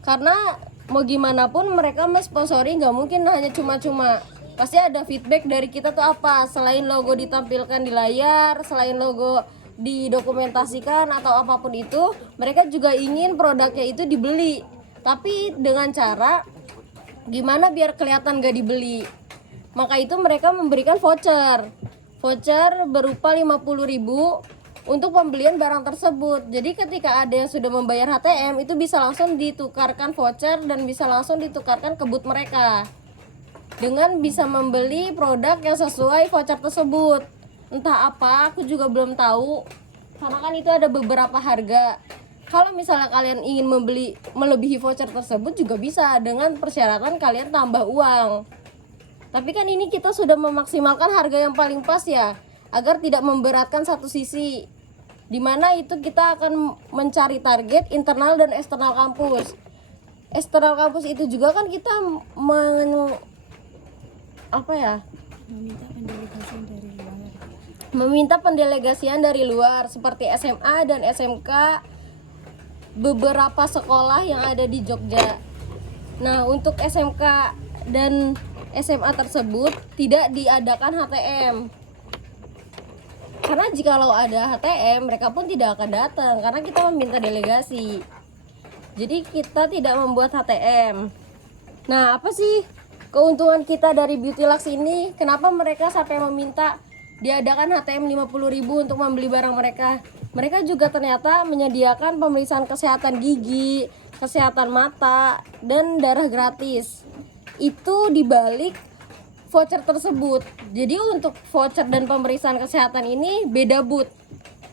Karena mau gimana pun mereka mensponsori nggak mungkin hanya cuma-cuma. Pasti ada feedback dari kita tuh apa, selain logo ditampilkan di layar, selain logo didokumentasikan atau apapun itu, mereka juga ingin produknya itu dibeli. Tapi dengan cara gimana biar kelihatan gak dibeli. Maka itu mereka memberikan voucher berupa 50.000 untuk pembelian barang tersebut. Jadi ketika ada yang sudah membayar HTM, itu bisa langsung ditukarkan voucher dan bisa langsung ditukarkan ke booth mereka dengan bisa membeli produk yang sesuai voucher tersebut. Entah apa, aku juga belum tahu, karena kan itu ada beberapa harga. Kalau misalnya kalian ingin membeli melebihi voucher tersebut juga bisa, dengan persyaratan kalian tambah uang. Tapi kan ini kita sudah memaksimalkan harga yang paling pas ya, agar tidak memberatkan satu sisi. Dimana itu kita akan mencari target internal dan eksternal kampus. Eksternal kampus itu juga kan kita meminta pendelegasian dari luar seperti SMA dan SMK beberapa sekolah yang ada di Jogja. Nah, untuk SMK dan SMA tersebut tidak diadakan HTM. Karena jikalau ada HTM, mereka pun tidak akan datang karena kita meminta delegasi. Jadi kita tidak membuat HTM. Nah, apa sih keuntungan kita dari Beauty Lux ini? Kenapa mereka sampai meminta diadakan HTM 50.000 untuk membeli barang mereka? Mereka juga ternyata menyediakan pemeriksaan kesehatan gigi, kesehatan mata, dan darah gratis. Itu dibalik voucher tersebut. Jadi untuk voucher dan pemeriksaan kesehatan ini beda booth.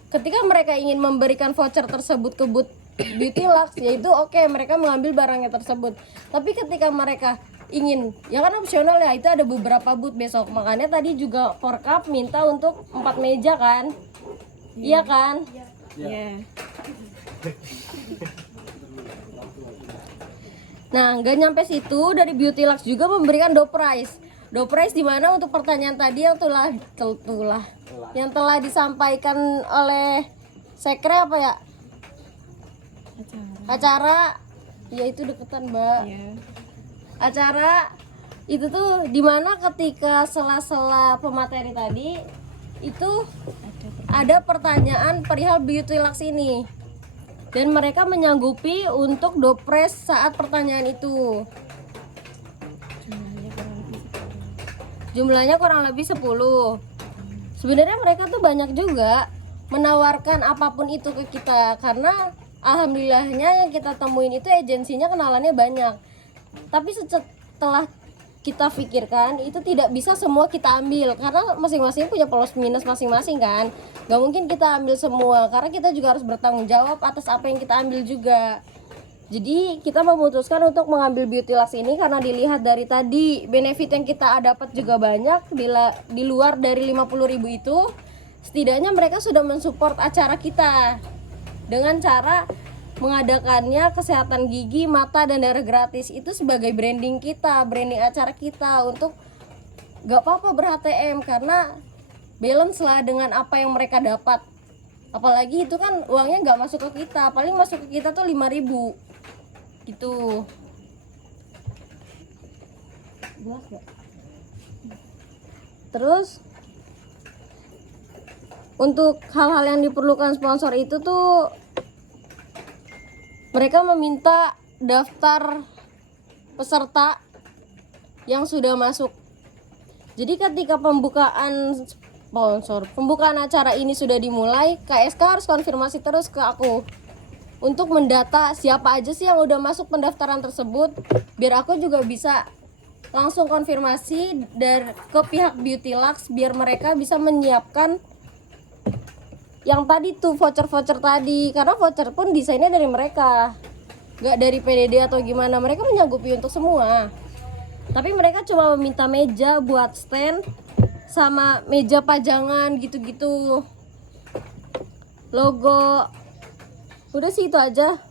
Ketika mereka ingin memberikan voucher tersebut ke booth Beauty Lux, yaitu oke, mereka mengambil barangnya tersebut. Tapi ketika mereka ingin, ya kan opsional ya, itu ada beberapa booth besok. Makanya tadi juga Porkap minta untuk 4 meja kan? Iya kan? Iya. Nah, nggak nyampe situ, dari Beauty Lux juga memberikan door prize. Door prize di mana untuk pertanyaan tadi yang telah disampaikan oleh sekre apa ya? Acara. Ya itu deketan, Mbak. Yeah. Acara itu tuh di mana ketika sela-sela pemateri tadi itu ada pertanyaan perihal Beauty Lux ini. Dan mereka menyanggupi untuk door prize saat pertanyaan itu. Jumlahnya kurang lebih 10. Sebenarnya mereka tuh banyak juga menawarkan apapun itu ke kita, karena alhamdulillahnya yang kita temuin itu agensinya kenalannya banyak. Tapi setelah kita pikirkan, itu tidak bisa semua kita ambil karena masing-masing punya plus minus masing-masing kan. Gak mungkin kita ambil semua karena kita juga harus bertanggung jawab atas apa yang kita ambil juga. Jadi kita memutuskan untuk mengambil Beauty Lux ini karena dilihat dari tadi benefit yang kita dapat juga banyak. Di luar dari 50.000 itu, setidaknya mereka sudah mensupport acara kita dengan cara mengadakannya kesehatan gigi, mata, dan darah gratis. Itu sebagai branding kita, branding acara kita untuk gak apa-apa ber-HTM karena balance lah dengan apa yang mereka dapat. Apalagi itu kan uangnya gak masuk ke kita, paling masuk ke kita tuh 5.000 gitu. Jelas gak? Terus untuk hal-hal yang diperlukan sponsor itu tuh mereka meminta daftar peserta yang sudah masuk Jadi ketika pembukaan acara ini sudah dimulai, KSK harus konfirmasi terus ke aku untuk mendata siapa aja sih yang udah masuk pendaftaran tersebut, biar aku juga bisa langsung konfirmasi dari ke pihak Beauty Lux biar mereka bisa menyiapkan yang tadi tuh voucher tadi, karena voucher pun desainnya dari mereka, nggak dari PDD atau gimana. Mereka menyanggupi untuk semua, tapi mereka cuma meminta meja buat stand sama meja pajangan gitu-gitu, logo, udah sih itu aja,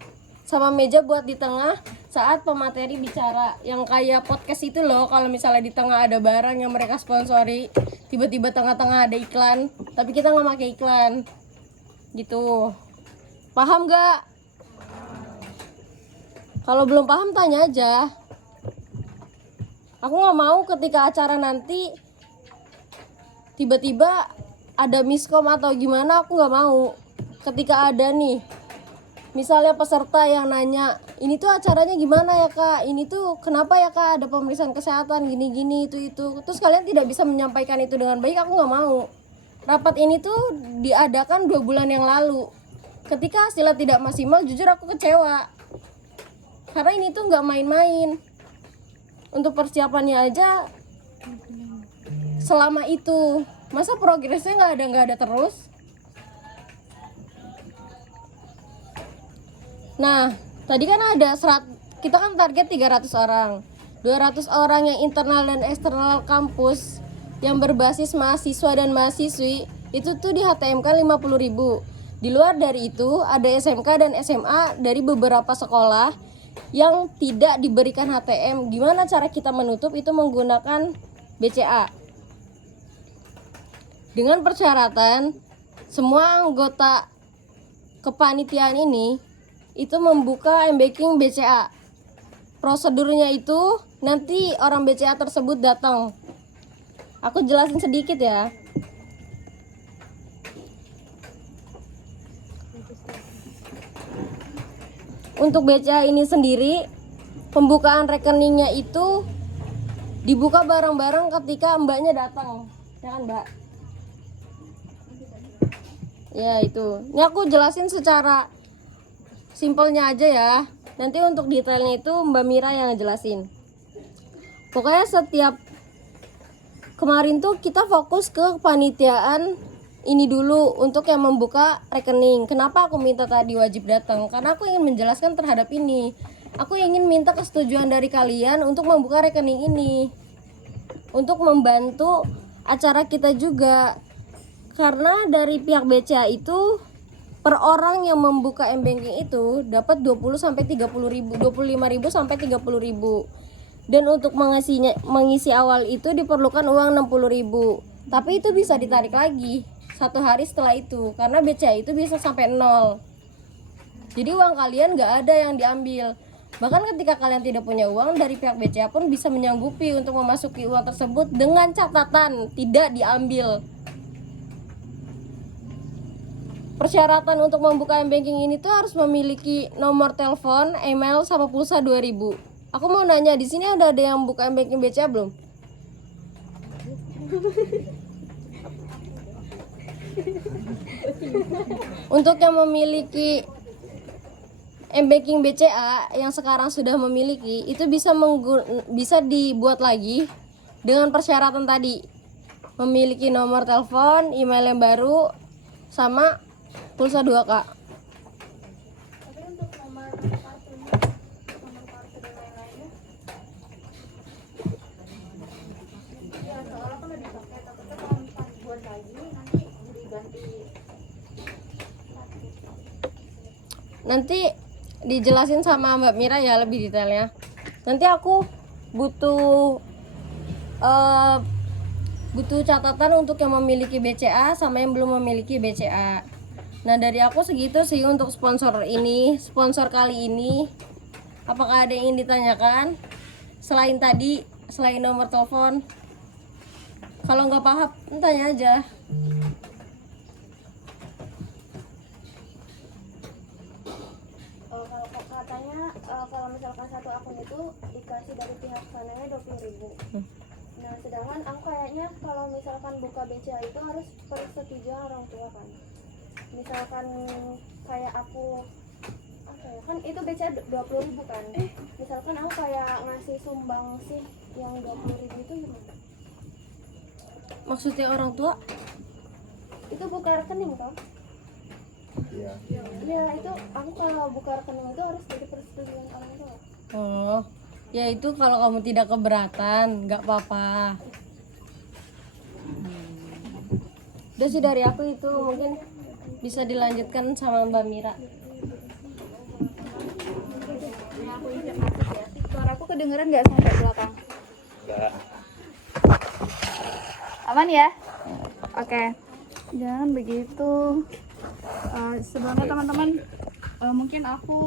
sama meja buat di tengah saat pemateri bicara, yang kayak podcast itu loh. Kalau misalnya di tengah ada barang yang mereka sponsori, tiba-tiba tengah-tengah ada iklan tapi kita nggak pakai iklan gitu. Paham gak? Kalau belum paham tanya aja. Aku nggak mau ketika acara nanti tiba-tiba ada miskom atau gimana, aku nggak mau. Ketika ada nih misalnya peserta yang nanya, ini tuh acaranya gimana ya kak, ini tuh kenapa ya kak ada pemeriksaan kesehatan gini-gini itu, terus kalian tidak bisa menyampaikan itu dengan baik, aku nggak mau. Rapat ini tuh diadakan 2 bulan yang lalu, ketika hasilnya tidak maksimal, jujur aku kecewa, karena ini tuh nggak main-main. Untuk persiapannya aja selama itu, masa progresnya nggak ada terus. Nah, tadi kan ada kita kan target 300 orang. 200 orang yang internal dan eksternal kampus yang berbasis mahasiswa dan mahasiswi itu tuh di HTM kan 50.000. Di luar dari itu ada SMK dan SMA dari beberapa sekolah yang tidak diberikan HTM. Gimana cara kita menutup itu menggunakan BCA. Dengan persyaratan semua anggota kepanitiaan ini itu membuka M-Banking BCA. Prosedurnya itu nanti orang BCA tersebut datang. Aku jelasin sedikit ya. Untuk BCA ini sendiri, pembukaan rekeningnya itu dibuka bareng-bareng ketika mbaknya datang. Ya kan mbak? Ya itu. Ini aku jelasin secara simpelnya aja ya. Nanti untuk detailnya itu Mbak Mira yang jelasin. Pokoknya setiap kemarin tuh kita fokus ke kepanitiaan ini dulu untuk yang membuka rekening. Kenapa aku minta tadi wajib datang? Karena aku ingin menjelaskan terhadap ini. Aku ingin minta kesetujuan dari kalian untuk membuka rekening ini, untuk membantu acara kita juga. Karena dari pihak BCA itu per orang yang membuka M-Banking itu dapat 20 sampai 30.000, 25.000 sampai 30.000. Dan untuk mengisi awal itu diperlukan uang 60.000. Tapi itu bisa ditarik lagi 1 hari setelah itu, karena BCA itu bisa sampai 0. Jadi uang kalian nggak ada yang diambil. Bahkan ketika kalian tidak punya uang, dari pihak BCA pun bisa menyanggupi untuk memasuki uang tersebut dengan catatan tidak diambil. Persyaratan untuk membuka M-Banking ini tuh harus memiliki nomor telepon, email, sama pulsa 2.000. Aku mau nanya, di sini udah ada yang buka M-Banking BCA belum? Untuk yang memiliki M-Banking BCA yang sekarang sudah memiliki, itu bisa dibuat lagi dengan persyaratan tadi. Memiliki nomor telepon, email yang baru, sama pulsa 2K. Tapi untuk nomor kartunya, nomor kartu dan lain-lainnya, ya soalnya kan udah dipakai, takutnya kalau misalnya dibuat lagi nanti diganti. Nanti dijelasin sama Mbak Mira ya lebih detailnya. Nanti aku butuh catatan untuk yang memiliki BCA sama yang belum memiliki BCA. Nah dari aku segitu sih untuk sponsor kali ini. Apakah ada yang ingin ditanyakan selain nomor telepon? Kalau nggak paham tanya aja. Kalau katanya kalau misalkan satu akun itu dikasih dari pihak sananya 20.000. Nah sedangkan aku kayak kayaknya kalau misalkan buka BCA itu harus persetujuan orang tua kan. Misalkan kayak aku apa ya, kan itu BCA 20.000 kan. Misalkan aku kayak ngasih sumbang sih yang 20.000 itu gimana? Maksudnya orang tua? Itu buka rekening toh? Iya. Iya, itu aku kalau buka rekening itu harus dari persetujuan orang tua. Oh, ya itu kalau kamu tidak keberatan, nggak apa-apa. Udah sih dari aku itu mungkin bisa dilanjutkan sama Mbak Mira. Aku izin masuk ya. Suaraku kedengeran nggak sampai belakang? Enggak. Aman ya? Oke. Jangan begitu. Sebelumnya teman-teman, mungkin aku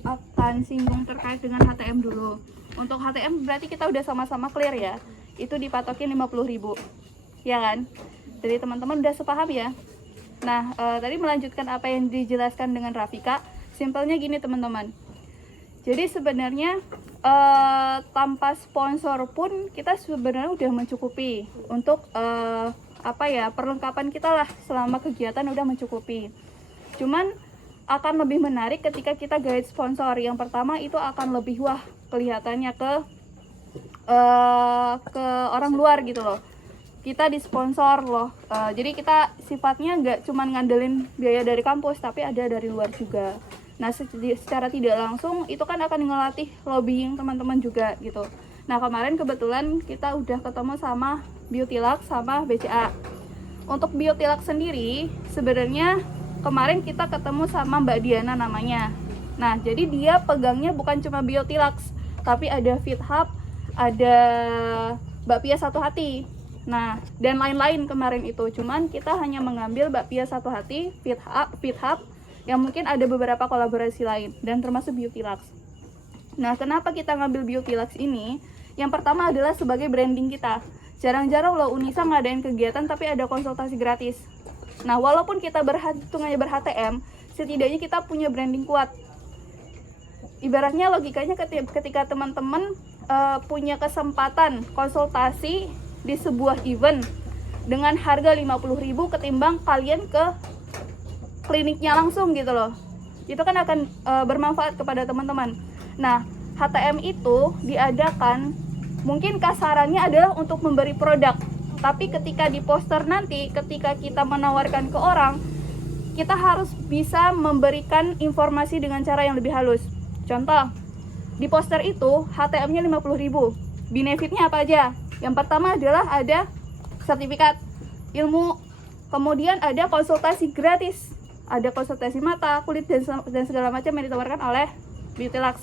akan singgung terkait dengan HTM dulu. Untuk HTM berarti kita udah sama-sama clear ya. Itu dipatokin 50.000. Ya kan? Jadi teman-teman udah sepaham ya. Nah, tadi melanjutkan apa yang dijelaskan dengan Rafika. Simpelnya gini teman-teman. Jadi sebenarnya tanpa sponsor pun kita sebenarnya udah mencukupi untuk perlengkapan kita lah selama kegiatan udah mencukupi. Cuman akan lebih menarik ketika kita guide sponsor. Yang pertama itu akan lebih wah kelihatannya ke orang luar gitu loh. Kita disponsor loh. Jadi kita sifatnya nggak cuma ngandelin biaya dari kampus, tapi ada dari luar juga. Nah, secara tidak langsung itu kan akan ngelatih lobbying teman-teman juga gitu. Nah, kemarin kebetulan kita udah ketemu sama Beautylax sama BCA. Untuk Beautylax sendiri sebenarnya kemarin kita ketemu sama Mbak Diana namanya. Nah, jadi dia pegangnya bukan cuma Beautylax, tapi ada FitHub, ada Bakpia Satu Hati. Nah, dan lain-lain kemarin itu. Cuman kita hanya mengambil Bakpia Satu Hati, FitHub, yang mungkin ada beberapa kolaborasi lain, dan termasuk Beautylax. Nah, kenapa kita ngambil Beautylax ini? Yang pertama adalah sebagai branding kita. Jarang-jarang loh Unisa ngadain kegiatan tapi ada konsultasi gratis. Nah, walaupun kita hitungannya ber-HTM, setidaknya kita punya branding kuat. Ibaratnya logikanya ketika teman-teman punya kesempatan konsultasi di sebuah event dengan harga 50.000 ketimbang kalian ke kliniknya langsung gitu loh, itu kan akan bermanfaat kepada teman-teman. Nah, HTM itu diadakan mungkin kasarannya adalah untuk memberi produk, tapi ketika di poster nanti ketika kita menawarkan ke orang, kita harus bisa memberikan informasi dengan cara yang lebih halus. Contoh, di poster itu HTM-nya 50.000, benefitnya apa aja? Yang pertama adalah ada sertifikat ilmu, kemudian ada konsultasi gratis, ada konsultasi mata, kulit, dan segala macam yang ditawarkan oleh Beautylax.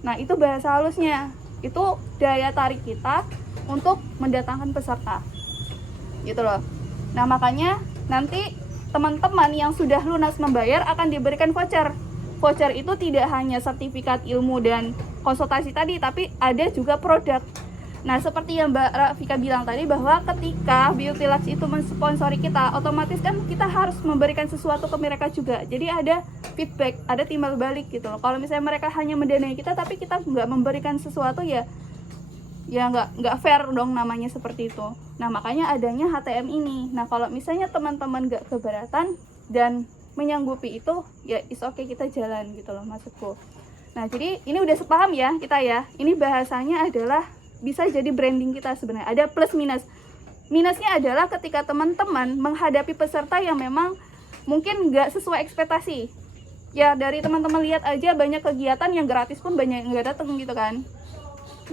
Nah, itu bahasa halusnya. Itu daya tarik kita untuk mendatangkan peserta. Gitu loh. Nah, makanya nanti teman-teman yang sudah lunas membayar akan diberikan voucher. Voucher itu tidak hanya sertifikat ilmu dan konsultasi tadi, tapi ada juga produk. Nah, seperti yang Mbak Rafika bilang tadi, bahwa ketika Beautylax itu mensponsori kita, otomatis kan kita harus memberikan sesuatu ke mereka juga. Jadi ada feedback, ada timbal balik gitu loh. Kalau misalnya mereka hanya mendanai kita tapi kita nggak memberikan sesuatu, ya nggak fair dong namanya seperti itu. Nah, makanya adanya HTM ini. Nah, kalau misalnya teman-teman nggak keberatan dan menyanggupi itu, ya is okay, kita jalan gitu loh maksudku. Nah, jadi ini udah sepaham ya kita ya. Ini bahasanya adalah bisa jadi branding kita sebenarnya. Ada plus minus. Minusnya adalah ketika teman-teman menghadapi peserta yang memang mungkin nggak sesuai ekspektasi. Ya, dari teman-teman lihat aja banyak kegiatan yang gratis pun banyak yang nggak datang gitu kan.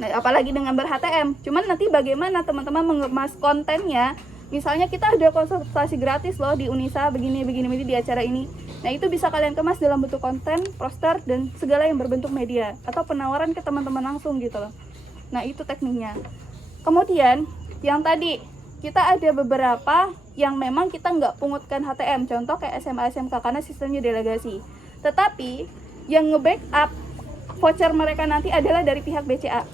Nah, apalagi dengan ber-HTM. Cuman nanti bagaimana teman-teman mengemas kontennya. Misalnya kita ada konsultasi gratis loh di Unisa, begini di acara ini. Nah, itu bisa kalian kemas dalam bentuk konten, poster, dan segala yang berbentuk media. Atau penawaran ke teman-teman langsung gitu loh. Nah, itu tekniknya. Kemudian, yang tadi, kita ada beberapa yang memang kita nggak pungutkan HTM. Contoh kayak SMA, SMK, karena sistemnya delegasi. Tetapi, yang nge-backup voucher mereka nanti adalah dari pihak BCA.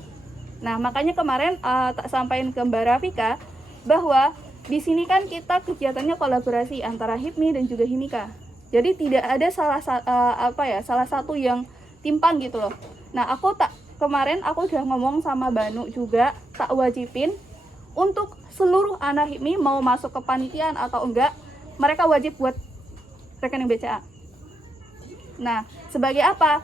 Nah, makanya kemarin tak sampaikan ke Mbak Rafika, bahwa di sini kan kita kegiatannya kolaborasi antara HIPMI dan juga Himika. Jadi tidak ada salah satu yang timpang gitu loh. Nah, kemarin aku udah ngomong sama Banu juga, tak wajibin untuk seluruh anak HIPMI mau masuk ke panitiaan atau enggak, mereka wajib buat rekening BCA. Nah, sebagai apa?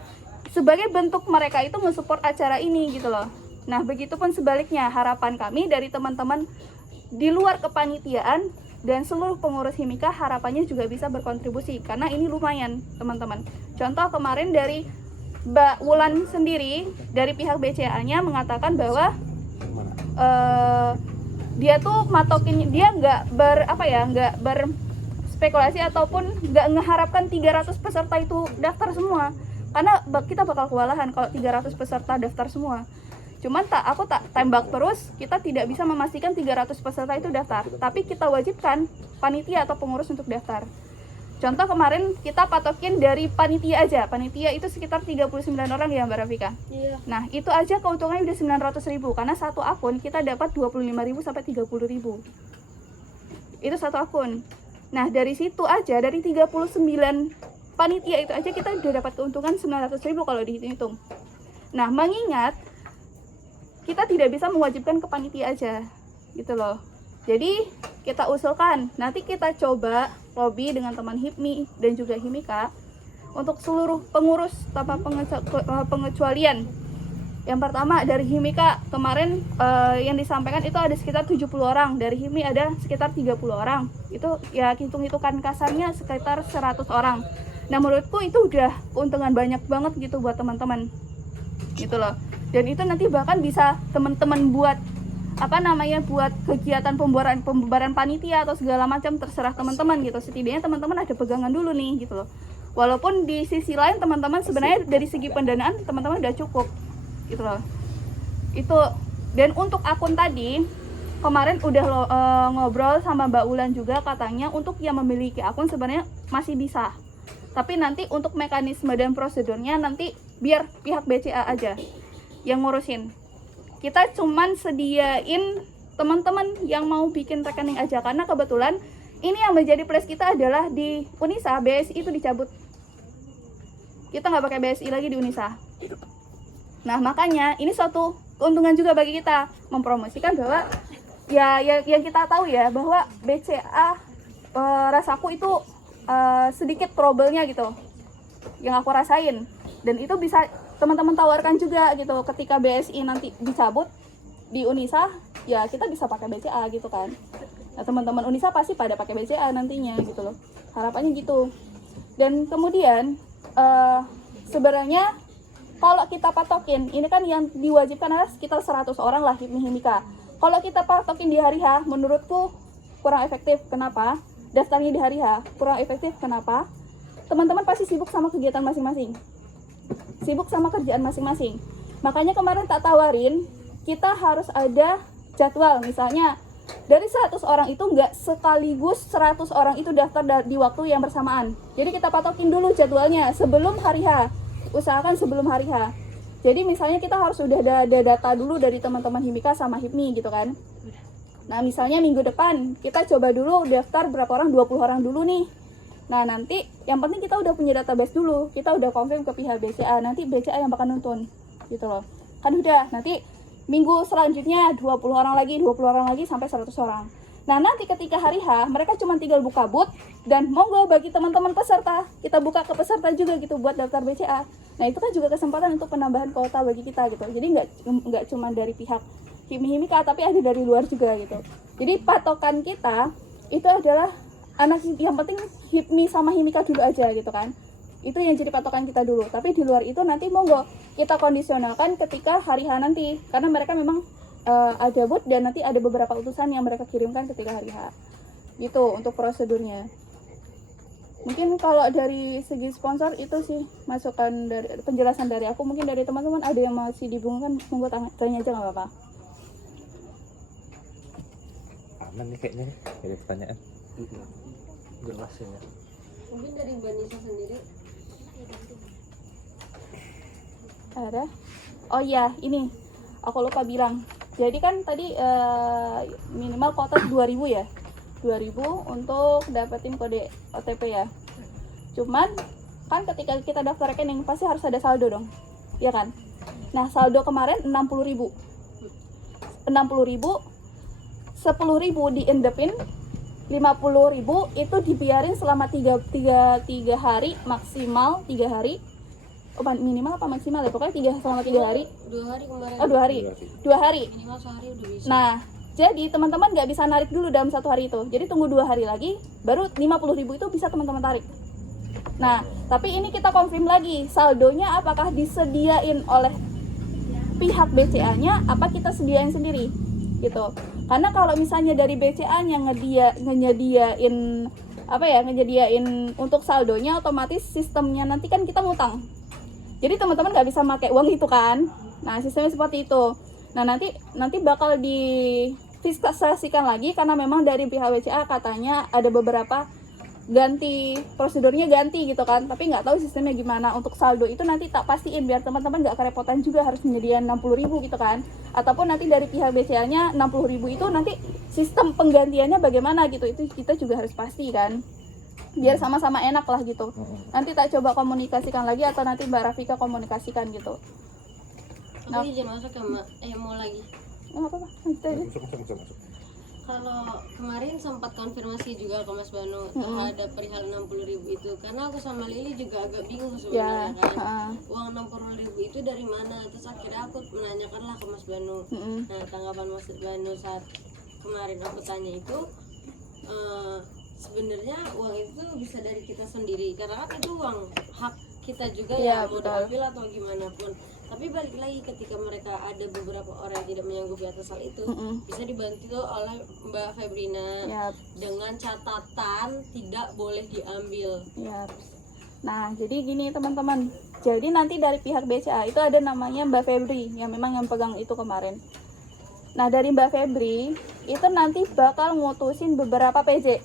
Sebagai bentuk mereka itu mensupport acara ini gitu loh. Nah, begitupun sebaliknya, harapan kami dari teman-teman di luar kepanitiaan dan seluruh pengurus Himika harapannya juga bisa berkontribusi karena ini lumayan, teman-teman. Contoh kemarin dari Mbak Wulan sendiri dari pihak BCA-nya mengatakan bahwa dia tuh matokin, dia nggak berspekulasi ataupun nggak mengharapkan 300 peserta itu daftar semua, karena kita bakal kewalahan kalau 300 peserta daftar semua. Cuman aku tak tembak terus, kita tidak bisa memastikan 300 peserta itu daftar, tapi kita wajibkan panitia atau pengurus untuk daftar. Contoh kemarin kita patokin dari panitia aja, panitia itu sekitar 39 orang ya Mbak Rafika. Iya. Nah itu aja keuntungannya udah 900.000, karena satu akun kita dapat 25.000 sampai 30.000. Itu satu akun. Nah dari situ aja, dari 39 panitia itu aja kita udah dapat keuntungan 900.000 kalau dihitung-hitung. Nah mengingat kita tidak bisa mewajibkan ke panitia aja gitu loh. Jadi kita usulkan, nanti kita coba lobby dengan teman HIPMI dan juga Himika untuk seluruh pengurus tanpa pengecualian. Yang pertama dari Himika kemarin yang disampaikan itu ada sekitar 70 orang, dari HIPMI ada sekitar 30 orang. Itu ya hitung-hitungan kasarnya sekitar 100 orang. Nah menurutku itu udah keuntungan banyak banget gitu buat teman-teman gitu loh. Dan itu nanti bahkan bisa teman-teman buat buat kegiatan pembubaran panitia atau segala macam, terserah teman-teman gitu. Setidaknya teman-teman ada pegangan dulu nih gitu loh. Walaupun di sisi lain teman-teman sebenarnya dari segi pendanaan teman-teman udah cukup gitu loh. Itu. Dan untuk akun tadi kemarin udah ngobrol sama Mbak Ulan juga, katanya untuk yang memiliki akun sebenarnya masih bisa. Tapi nanti untuk mekanisme dan prosedurnya nanti biar pihak BCA aja yang ngurusin. Kita cuman sediain teman-teman yang mau bikin rekening aja, karena kebetulan ini yang menjadi plus kita adalah di Unisa BSI itu dicabut. Kita nggak pakai BSI lagi di Unisa. Nah makanya ini suatu keuntungan juga bagi kita mempromosikan bahwa ya yang kita tahu ya bahwa BCA rasaku itu sedikit trouble-nya gitu yang aku rasain, dan itu bisa teman-teman tawarkan juga gitu ketika BSI nanti dicabut di Unisa, ya kita bisa pakai BCA gitu kan. Nah teman-teman Unisa pasti pada pakai BCA nantinya gitu loh, harapannya gitu. Dan kemudian sebenarnya kalau kita patokin, ini kan yang diwajibkan adalah sekitar 100 orang lah Himika. Kalau kita patokin di hari H, menurutku kurang efektif. Kenapa? Daftarnya di hari H kurang efektif. Kenapa? Teman-teman pasti sibuk sama kegiatan masing-masing, sibuk sama kerjaan masing-masing. Makanya kemarin tak tawarin, kita harus ada jadwal. Misalnya dari 100 orang itu nggak sekaligus 100 orang itu daftar di waktu yang bersamaan. Jadi kita patokin dulu jadwalnya sebelum hari H. Usahakan sebelum hari H. Jadi misalnya kita harus udah ada data dulu dari teman-teman Himika sama HIPMI gitu kan. Nah misalnya minggu depan kita coba dulu daftar berapa orang, 20 orang dulu nih. Nah nanti yang penting kita udah punya database dulu, kita udah confirm ke pihak BCA, nanti BCA yang bakal nuntun gitu loh. Kan udah, nanti minggu selanjutnya 20 orang lagi sampai 100 orang. Nah nanti ketika hari H mereka cuma tinggal buka booth, dan monggo bagi teman-teman peserta kita buka ke peserta juga gitu buat daftar BCA. Nah itu kan juga kesempatan untuk penambahan kuota bagi kita gitu. Jadi nggak cuma dari pihak Himika tapi ada dari luar juga gitu. Jadi patokan kita itu adalah anak yang penting HIPMI sama Himika dulu aja gitu kan. Itu yang jadi patokan kita dulu. Tapi di luar itu nanti monggo kita kondisionalkan ketika hari H nanti, karena mereka memang ada booth dan nanti ada beberapa utusan yang mereka kirimkan ketika hari H. Gitu untuk prosedurnya. Mungkin kalau dari segi sponsor itu sih masukan dari penjelasan dari aku. Mungkin dari teman-teman ada yang masih dibingungkan, monggo tanya aja nggak apa-apa. Aman nih kayaknya nih, ada pertanyaan. Jelas ya. Mungkin dari Mbak Nisa sendiri. Ada? Oh iya, ini aku lupa bilang. Jadi kan tadi minimal kuota 2.000 ya. 2.000 untuk dapetin kode OTP ya. Cuman kan ketika kita daftar rekening pasti harus ada saldo dong. Iya kan? Nah, saldo kemarin 60.000. 60.000 10.000 diendepin, 50.000 itu dibiarin selama 3 hari, maksimal 3 hari. Oh, minimal apa maksimal ya? Pokoknya selama 3 hari. 2 hari kemarin. Oh, 2 hari. 2 hari. Minimal sehari udah bisa. Nah, jadi teman-teman nggak bisa narik dulu dalam 1 hari itu. Jadi tunggu 2 hari lagi, baru 50.000 itu bisa teman-teman tarik. Nah, tapi ini kita confirm lagi, saldonya apakah disediain oleh pihak BCA-nya, apa kita sediain sendiri, gitu. Karena kalau misalnya dari BCA-nya ngejadiain untuk saldonya, otomatis sistemnya nanti kan kita ngutang. Jadi teman-teman nggak bisa pakai uang itu kan. Nah, sistemnya seperti itu. Nah, nanti bakal difiskalisasikan lagi karena memang dari pihak BCA katanya ada beberapa prosedurnya ganti gitu kan, tapi nggak tahu sistemnya gimana. Untuk saldo itu nanti tak pastiin biar teman-teman nggak kerepotan juga harus menyediakan 60.000 gitu kan, ataupun nanti dari pihak BCA-nya 60.000 itu nanti sistem penggantiannya bagaimana gitu, itu kita juga harus pasti kan, biar sama-sama enak lah gitu. Nanti tak coba komunikasikan lagi atau nanti Mbak Rafika komunikasikan gitu. Aku izin masuk ya Mbak, mau lagi. Nggak apa-apa, lanjut aja. Kalau kemarin sempat konfirmasi juga ke Mas Banu terhadap perihal 60.000 itu, karena aku sama Lili juga agak bingung sebenarnya kan. Uang 60.000 itu dari mana? Terus akhirnya aku menanyakanlah ke Mas Banu. Nah, tanggapan Mas Banu saat kemarin aku tanya itu, sebenarnya uang itu bisa dari kita sendiri, karena kan itu uang hak kita juga ya, mau diambil atau gimana pun. Tapi balik lagi, ketika mereka ada beberapa orang yang tidak menyanggupi atas hal itu, bisa dibantu oleh Mbak Febrina dengan catatan tidak boleh diambil. Nah, jadi gini teman-teman, jadi nanti dari pihak BCA itu ada namanya Mbak Febri yang memang yang pegang itu kemarin. Nah, dari Mbak Febri itu nanti bakal ngutusin beberapa PJ.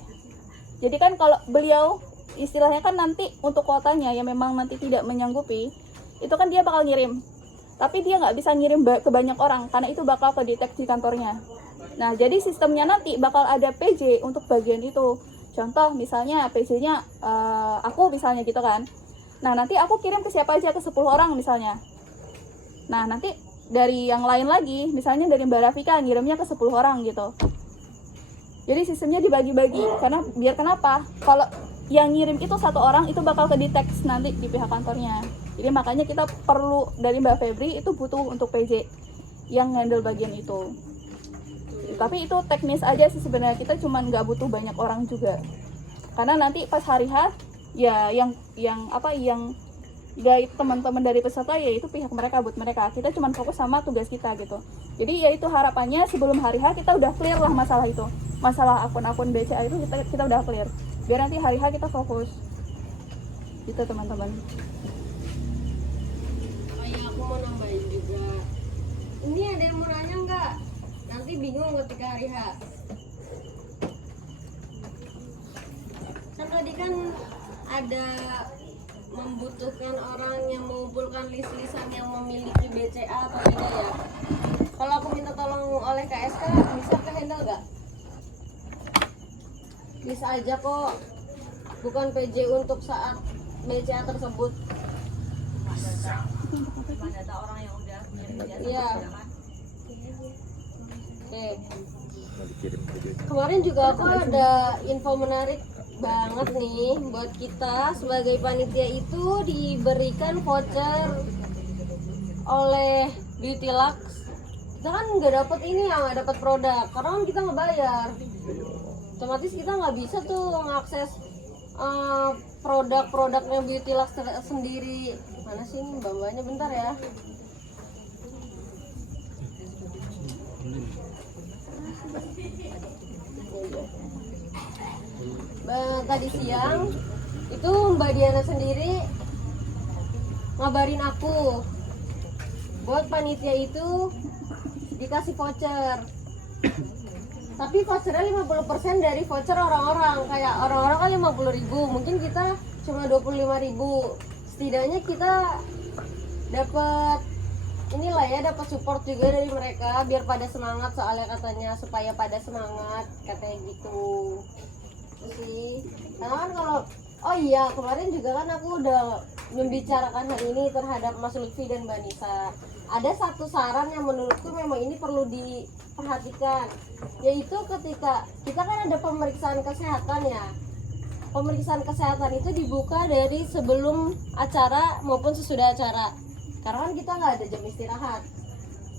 Jadi kan kalau beliau istilahnya kan nanti untuk kotanya yang memang nanti tidak menyanggupi, itu kan dia bakal ngirim, tapi dia nggak bisa ngirim ke banyak orang karena itu bakal kedeteksi kantornya. Nah, jadi sistemnya nanti bakal ada PJ untuk bagian itu. Contoh misalnya PJ-nya aku misalnya gitu kan. Nah, nanti aku kirim ke siapa aja, ke 10 orang misalnya. Nah, nanti dari yang lain lagi, misalnya dari Mbak Rafika ngirimnya ke 10 orang gitu. Jadi sistemnya dibagi-bagi, karena biar kenapa? Kalau yang ngirim itu 1 orang itu bakal kedeteksi nanti di pihak kantornya. Jadi makanya kita perlu dari Mbak Febri itu butuh untuk PJ yang handle bagian itu. Tapi itu teknis aja sih sebenarnya, kita cuma nggak butuh banyak orang juga. Karena nanti pas hari H ya yang guide teman-teman dari peserta ya itu pihak mereka buat mereka. Kita cuma fokus sama tugas kita gitu. Jadi ya itu harapannya sebelum hari H kita udah clear lah masalah itu. Masalah akun-akun BCA itu kita udah clear. Biar nanti hari H kita fokus. Gitu teman-teman. Aku mau nambahin juga, ini ada yang mau nanya nggak? Nanti bingung ketika hari H. Kan tadi kan ada membutuhkan orang yang mengumpulkan list-listan yang memiliki BCA atau tidak ya. Kalau aku minta tolong oleh KSK, bisa ke handle nggak? Bisa aja kok, bukan PJ untuk saat BCA tersebut. Data orang yang udah Iya. Oke. Kemarin juga aku ada info menarik banget nih buat kita sebagai panitia, itu diberikan voucher oleh Beauty Lux. Kita kan nggak dapet ini ya, nggak dapet produk karena kan kita nggak bayar. Otomatis kita nggak bisa tuh mengakses produk-produknya Beauty Lux sendiri. Mana sih ini mbak-mbaknya, bentar ya. Tadi siang itu Mbak Diana sendiri ngabarin aku buat panitia itu dikasih voucher, tapi vouchernya 50% dari voucher orang-orang. Kayak orang-orang kan 50.000, mungkin kita cuma 25.000. Setidaknya kita dapat inilah ya, dapat support juga dari mereka biar pada semangat, soalnya katanya supaya pada semangat katanya gitu sih. Karena kan kalau oh iya kemarin juga kan aku udah membicarakan hal ini terhadap Mas Lutfi dan Mbak Nisa. Ada satu saran yang menurutku memang ini perlu diperhatikan, yaitu ketika kita kan ada pemeriksaan kesehatan ya. Pemeriksaan kesehatan itu dibuka dari sebelum acara maupun sesudah acara, karena kan kita nggak ada jam istirahat,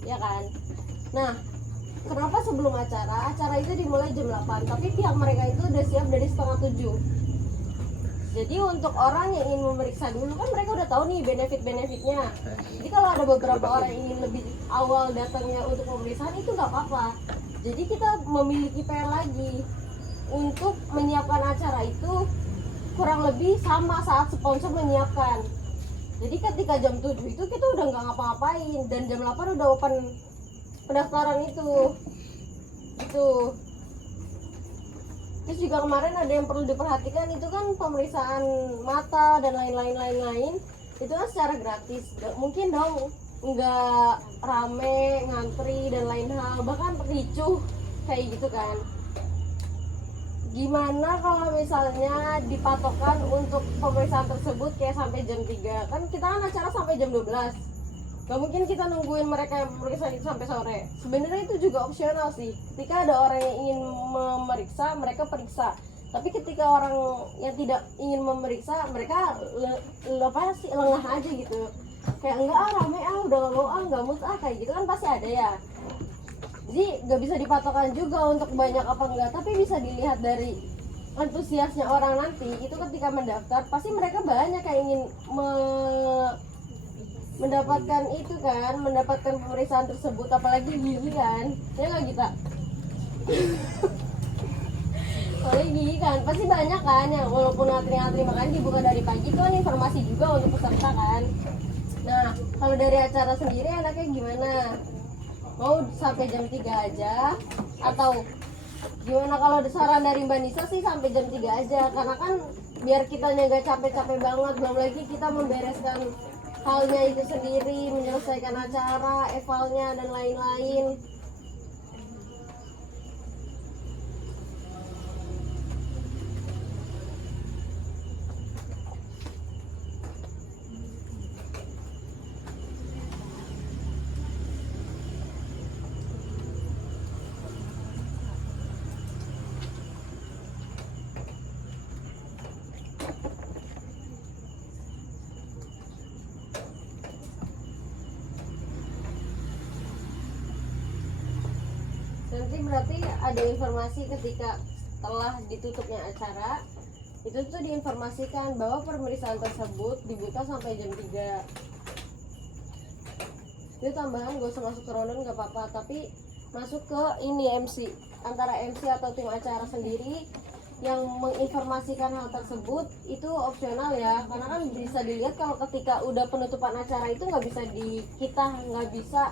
ya kan. Nah, kenapa sebelum acara? Acara itu dimulai jam 8, tapi pihak mereka itu udah siap dari setengah 7. Jadi untuk orang yang ingin memeriksa dulu, kan mereka udah tahu nih benefit-benefitnya. Jadi kalau ada beberapa orang yang ingin lebih awal datangnya untuk pemeriksaan, itu nggak apa-apa. Jadi kita memiliki PR lagi untuk menyiapkan acara itu kurang lebih sama saat sponsor menyiapkan. Jadi ketika jam 7 itu kita udah nggak ngapa-ngapain, dan jam 8 udah open pendaftaran itu. Terus juga kemarin ada yang perlu diperhatikan, itu kan pemeriksaan mata dan lain-lain itu kan secara gratis. Mungkin dong nggak rame, ngantri dan lain hal, bahkan ricuh kayak gitu kan. Gimana kalau misalnya dipatokan untuk pemeriksaan tersebut kayak sampai jam 3? Kan kita kan acara sampai jam 12. Gak mungkin kita nungguin mereka yang memeriksa itu sampai sore. Sebenarnya itu juga opsional sih. Ketika ada orang yang ingin memeriksa, mereka periksa. Tapi ketika orang yang tidak ingin memeriksa, mereka lengah aja gitu. Kayak enggak rame udah lo nggak mood kayak gitu kan pasti ada ya. Jadi gak bisa dipatokan juga untuk banyak apa enggak, tapi bisa dilihat dari antusiasnya orang nanti. Itu ketika mendaftar pasti mereka banyak yang ingin mendapatkan itu kan, mendapatkan pemeriksaan tersebut, apalagi gigi kan, ya nggak kita? Apalagi gigi kan, pasti banyak kan yang walaupun ngantri-ngantri, makanya dibuka dari pagi itu kan informasi juga untuk peserta kan. Nah, kalau dari acara sendiri enaknya gimana? Mau sampai jam 3 aja atau gimana? Kalau saran dari Mbak Nisa sih sampai jam 3 aja, karena kan biar kitanya nggak capek-capek banget, belum lagi kita membereskan halnya itu sendiri, menyelesaikan acara, evalnya dan lain-lain. Nanti berarti ada informasi ketika setelah ditutupnya acara, itu tuh diinformasikan bahwa pemeriksaan tersebut dibuka sampai jam 3. Itu tambahan, gak usah masuk ke rundown gak apa-apa, tapi masuk ke ini MC, antara MC atau tim acara sendiri yang menginformasikan hal tersebut itu opsional ya, karena kan bisa dilihat kalau ketika udah penutupan acara itu nggak bisa kita nggak bisa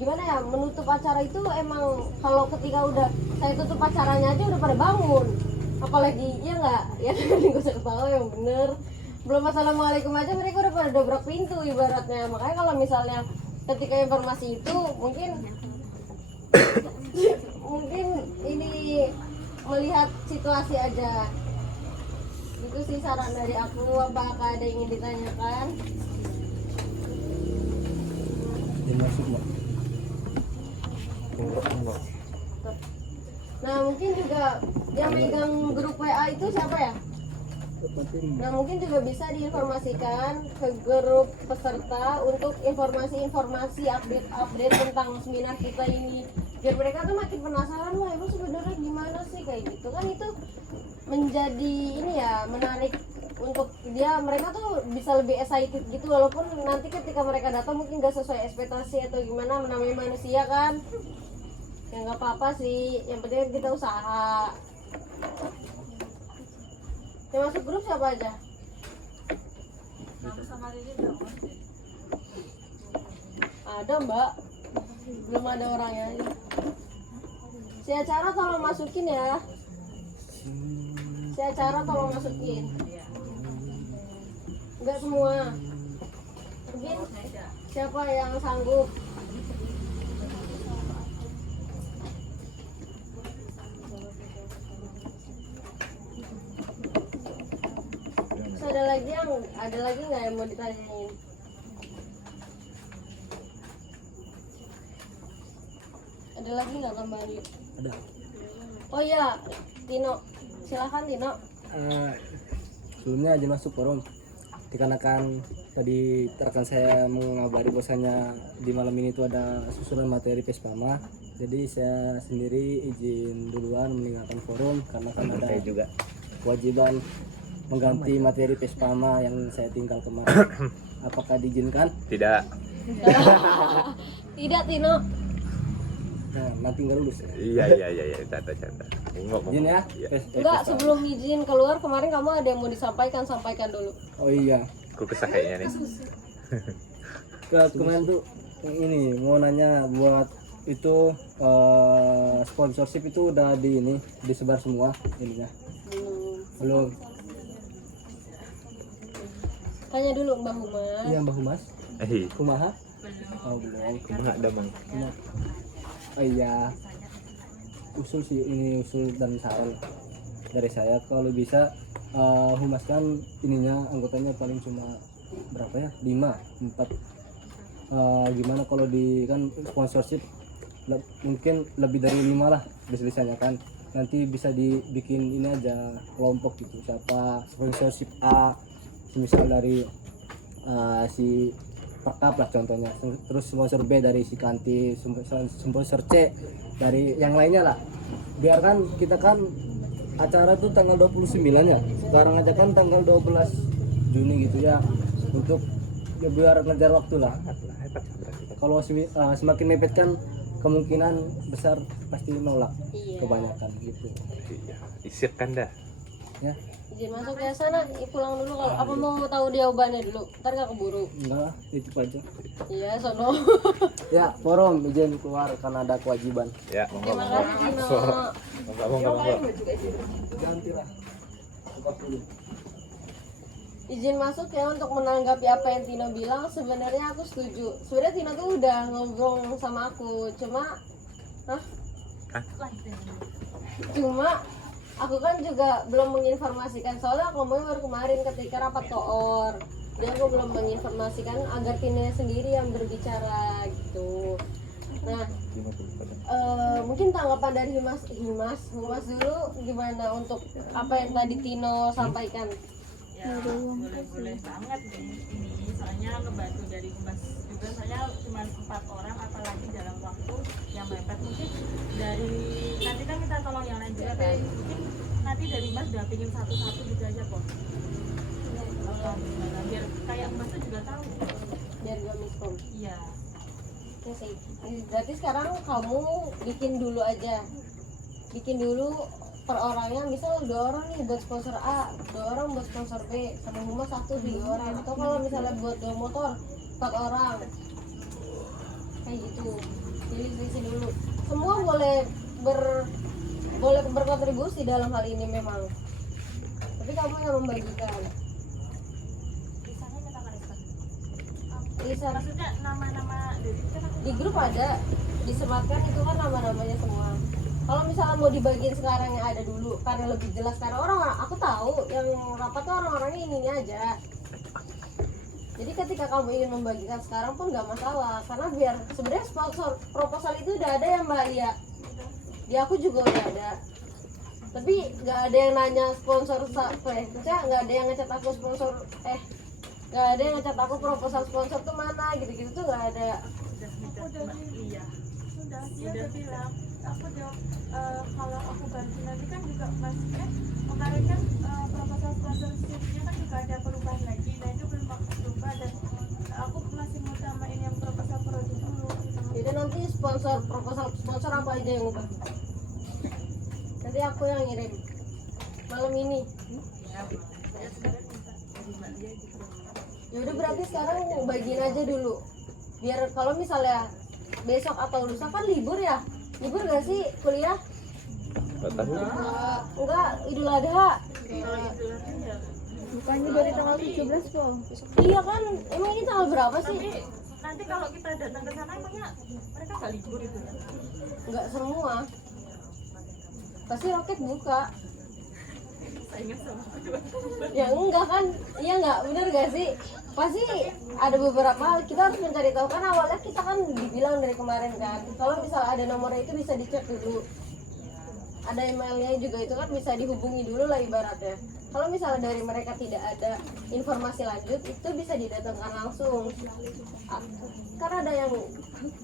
gimana ya, menutup acara itu emang kalau ketika udah saya tutup acaranya aja udah pada bangun, apalagi ya nggak ya kan, nggak usah ketawa yang bener, belum assalamualaikum aja mereka udah pada dobrak pintu ibaratnya. Makanya kalau misalnya ketika informasi itu mungkin ini melihat situasi aja. Itu sih saran dari aku. Apakah ada yang ingin ditanyakan? Masuk Mbak. Nah mungkin juga yang megang grup WA itu siapa ya? Nah mungkin juga bisa diinformasikan ke grup peserta untuk informasi-informasi update tentang seminar kita ini, biar mereka tuh makin penasaran, wah emang sebenarnya gimana sih kayak gitu kan. Itu menjadi ini ya, menarik untuk mereka tuh bisa lebih excited gitu, walaupun nanti ketika mereka datang mungkin gak sesuai ekspektasi atau gimana, namanya manusia kan ya nggak apa-apa sih, yang penting kita usaha. Yang masuk grup siapa aja? Sama Lili belum. Ada Mbak, belum ada orangnya. Si acara tolong masukin ya. Si acara tolong masukin. Enggak semua. Mungkin siapa yang sanggup? Terus ada lagi nggak yang mau ditanyain? Ada lagi nggak tambahan? Ada. Oh iya, Tino, silakan Tino. Sebelumnya aja masuk forum dikarenakan tadi rekan saya mengabari bahwasanya di malam ini itu ada susunan materi Pespama, jadi saya sendiri izin duluan meninggalkan forum karena kan ada juga kewajiban mengganti materi Pespama yang saya tinggal kemarin. Apakah diizinkan? Tidak. Tidak Tino. Nah, nanti nggak lulus. Iya, canda. Izin ya? Enggak, sebelum izin keluar kemarin kamu ada yang mau disampaikan, sampaikan dulu. Oh iya. Aku kesah kayaknya nih. Kemarin tuh yang ini mau nanya buat itu sponsorship itu udah disebar semua ininya. Belum. Tanya dulu Mbak Humas. Iya Mbak Humas. Kumaha? Oh belum. Kumaha damang. Oh iya. Usul sih ini usul dan saran dari saya kalau bisa Humas kan ininya anggotanya paling cuma berapa ya? 4. Gimana kalau di kan sponsorship mungkin lebih dari 5 lah bisanya kan. Nanti bisa dibikin ini aja kelompok gitu. Siapa sponsorship A misal dari si Perkap lah contohnya, terus sponsor B dari si Kanti, sponsor C dari yang lainnya lah. Biarkan kita kan acara tuh tanggal 29 ya, sekarang aja kan tanggal 12 Juni gitu ya, untuk ya biar ngejar waktu lah. Kalau semakin mepet kan kemungkinan besar pasti nolak. Iya. Kebanyakan gitu Isiapkan dah. ya. Izin masuk ya sana, pulang dulu kalau apa mau tahu jawabannya dulu. Ntar gak keburu. Enggak lah, itu aja. Iya, sono. Ya, forum izin keluar karena ada kewajiban. Ya, Terima kasih Tino. monggo. Ganti lah. Buka dulu. Izin masuk ya untuk menanggapi apa yang Tino bilang. Sebenarnya aku setuju. Sebenarnya Tino tuh udah ngobrol sama aku, cuma aku kan juga belum menginformasikan, soalnya aku ngomongnya baru kemarin ketika rapat koor. Jadi aku belum menginformasikan agar Tino sendiri yang berbicara gitu. Nah, mungkin tanggapan dari Humas dulu gimana untuk apa yang tadi Tino sampaikan? Ya boleh banget deh ini, soalnya ngebantu dari Humas juga, soalnya cuma 4 orang apalagi dalam waktu yang mepet. Mungkin dari nanti kan kita tolong yang lain juga kan, mungkin nanti dari Mas udah pingin satu-satu gitu aja kok. Gimana biar kayak Mas tuh juga tahu Biar gak miskom. iya. Oke sih. Berarti sekarang kamu bikin dulu aja. Bikin dulu per orangnya, misal 2 orang nih buat sponsor A, 2 orang buat sponsor B, sama Humas 1 2 orang. Atau kalau misalnya buat 2 motor 4 orang. Kayak gitu. Jadi isi dulu. Semua boleh berkontribusi dalam hal ini memang. Tapi kamu yang membagikan. Misalnya kita respon. Bisa Maksudnya nama-nama dari kita kan di grup ada disematkan itu kan nama-namanya semua. Kalau misalnya mau dibagiin sekarang yang ada dulu karena lebih jelas, karena orang-orang aku tahu yang rapat tuh orang-orangnya ini aja. Jadi ketika kamu ingin membagikan sekarang pun nggak masalah, karena biar sebenarnya sponsor proposal itu udah ada ya Mbak Lia. Di aku juga udah ada. Tapi nggak ada yang nanya sponsor maksudnya nggak ada yang ngecat aku sponsor nggak ada yang ngecat aku proposal sponsor tuh mana gitu-gitu tuh nggak ada. iya. Sudah, dia udah bilang aku jawab kalau aku ganti nanti kan juga maksudnya kemarin kan proposal sponsorshipnya kan juga ada perubahan lagi, nah itu belum aku coba dan aku masih mau samain yang proposal produk dulu gitu. Jadi nanti proposal sponsor apa aja yang ubah? Nanti aku yang ngirim malam ini. Ya udah berarti sekarang bagiin aja dulu. Biar kalau misalnya besok atau lusa kan libur ya. Libur gak sih kuliah? Enggak tahu. Enggak, Idul Adha. Bukannya dari tanggal 17 po. Iya kan, emang ini tanggal berapa sih? Tapi nanti kalau kita datang ke sana emangnya mereka nggak libur itu ya? Enggak semua. Pasti roket buka. saingan sama kedua. Ya enggak kan, iya enggak, bener gak sih? Pasti ada beberapa hal kita harus mencari tahu, kan awalnya kita kan dibilang dari kemarin kan, kalau misalnya ada nomornya itu bisa dicek dulu, ada emailnya juga itu kan bisa dihubungi dulu lah ibaratnya. Kalau misalnya dari mereka tidak ada informasi lanjut, itu bisa didatangkan langsung. Karena ada yang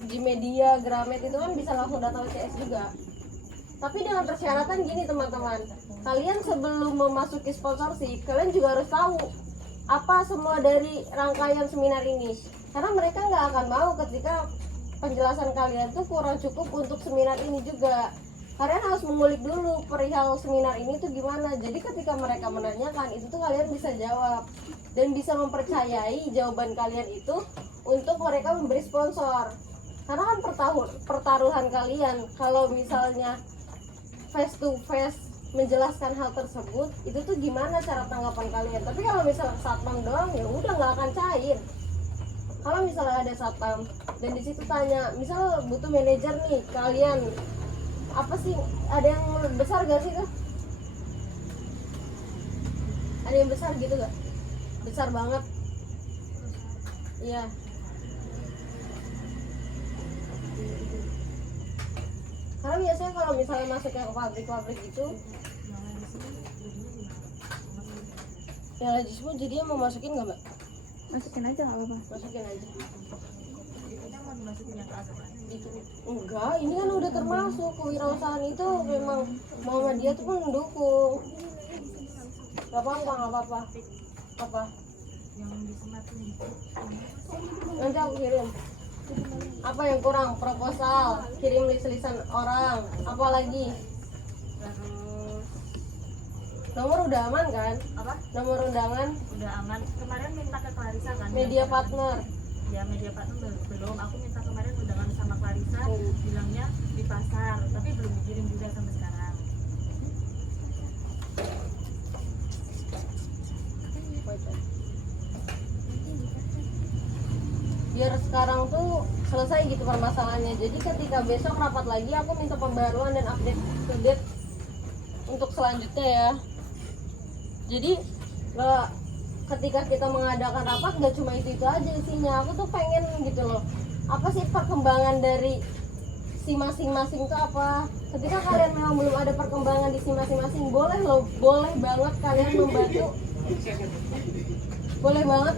di media, Gramet itu kan bisa langsung datang ke CS juga. Tapi dengan persyaratan gini teman-teman, kalian sebelum memasuki sponsorship, kalian juga harus tahu apa semua dari rangkaian seminar ini. Karena mereka nggak akan mau ketika penjelasan kalian tuh kurang cukup untuk seminar ini juga. Kalian harus mengulik dulu perihal seminar ini tuh gimana. Jadi ketika mereka menanyakan itu tuh kalian bisa jawab dan bisa mempercayai jawaban kalian itu untuk mereka memberi sponsor. Karena kan pertaruhan kalian kalau misalnya face to face menjelaskan hal tersebut, itu tuh gimana cara tanggapan kalian. Tapi kalau misalnya satpam doang ya udah nggak akan cair. Kalau misalnya ada satpam dan di situ tanya, misal butuh manajer nih, kalian apa sih, ada yang besar gak sih tuh? Ada yang besar gitu gak? Besar banget. Iya. Karena biasanya kalau misalnya masuk ke pabrik-pabrik itu yang lagi semua, jadi mau masukin nggak mbak? Masukin aja nggak apa-apa. Masukin aja. Kita mau dimasukin yang ke agama. Gitu. Enggak, ini kan udah termasuk kewirausahaan itu, memang Muhammadiyah tuh pun mendukung. Gak apa-apa. Apa? Yang disematin Nanti aku kirim. Apa yang kurang? Proposal, kirim list-listan orang, apa lagi? terus Nomor udah aman kan? apa? Nomor undangan, Udah aman. Kemarin minta ke Clarissa kan. media partner. Ya media partner belum. Aku minta kemarin undangan sama Clarissa, bilangnya di pasar, tapi belum dikirim juga sampai sekarang. Biar sekarang tuh selesai gitu permasalahannya. Jadi ketika besok rapat lagi, aku minta pembaruan dan update untuk selanjutnya ya. Jadi ketika kita mengadakan rapat gak cuma itu aja isinya. Aku tuh pengen gitu loh, apa sih perkembangan dari si masing-masing itu apa. Ketika kalian memang belum ada perkembangan di si masing-masing, boleh banget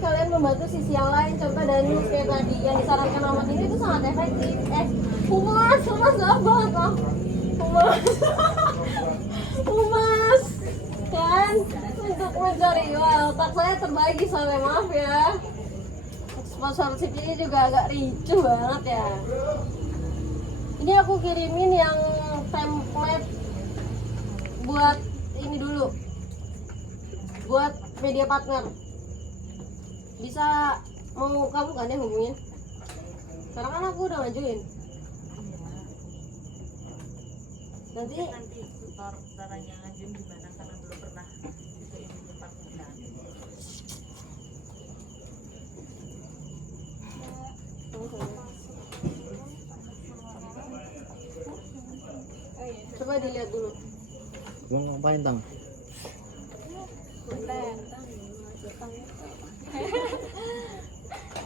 kalian membantu sisi yang lain. Contoh Daniel kayak tadi yang disarankan Rahmat ini itu sangat efektif. Humas maaf banget loh. Humas kan untuk mencari otak saya terbagi, soalnya maaf ya. Sponsorship ini juga agak ricuh banget ya. Ini aku kirimin yang template buat ini dulu, buat media partner. Bisa mau kamu kan yang hubungin? Karena kan aku udah ngajuin. Nanti tutor caranya ngajuin gimana, karena belum pernah itu ini tempat undang. coba dilihat dulu. Mau ngapain tang?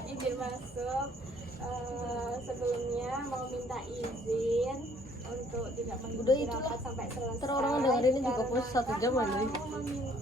Izin masuk. Sebelumnya mau minta izin untuk tidak Udah mengikuti itulah. rapat sampai selesai. Ntar orang dengerin juga Karena post 1 jam kan aja. mau meminta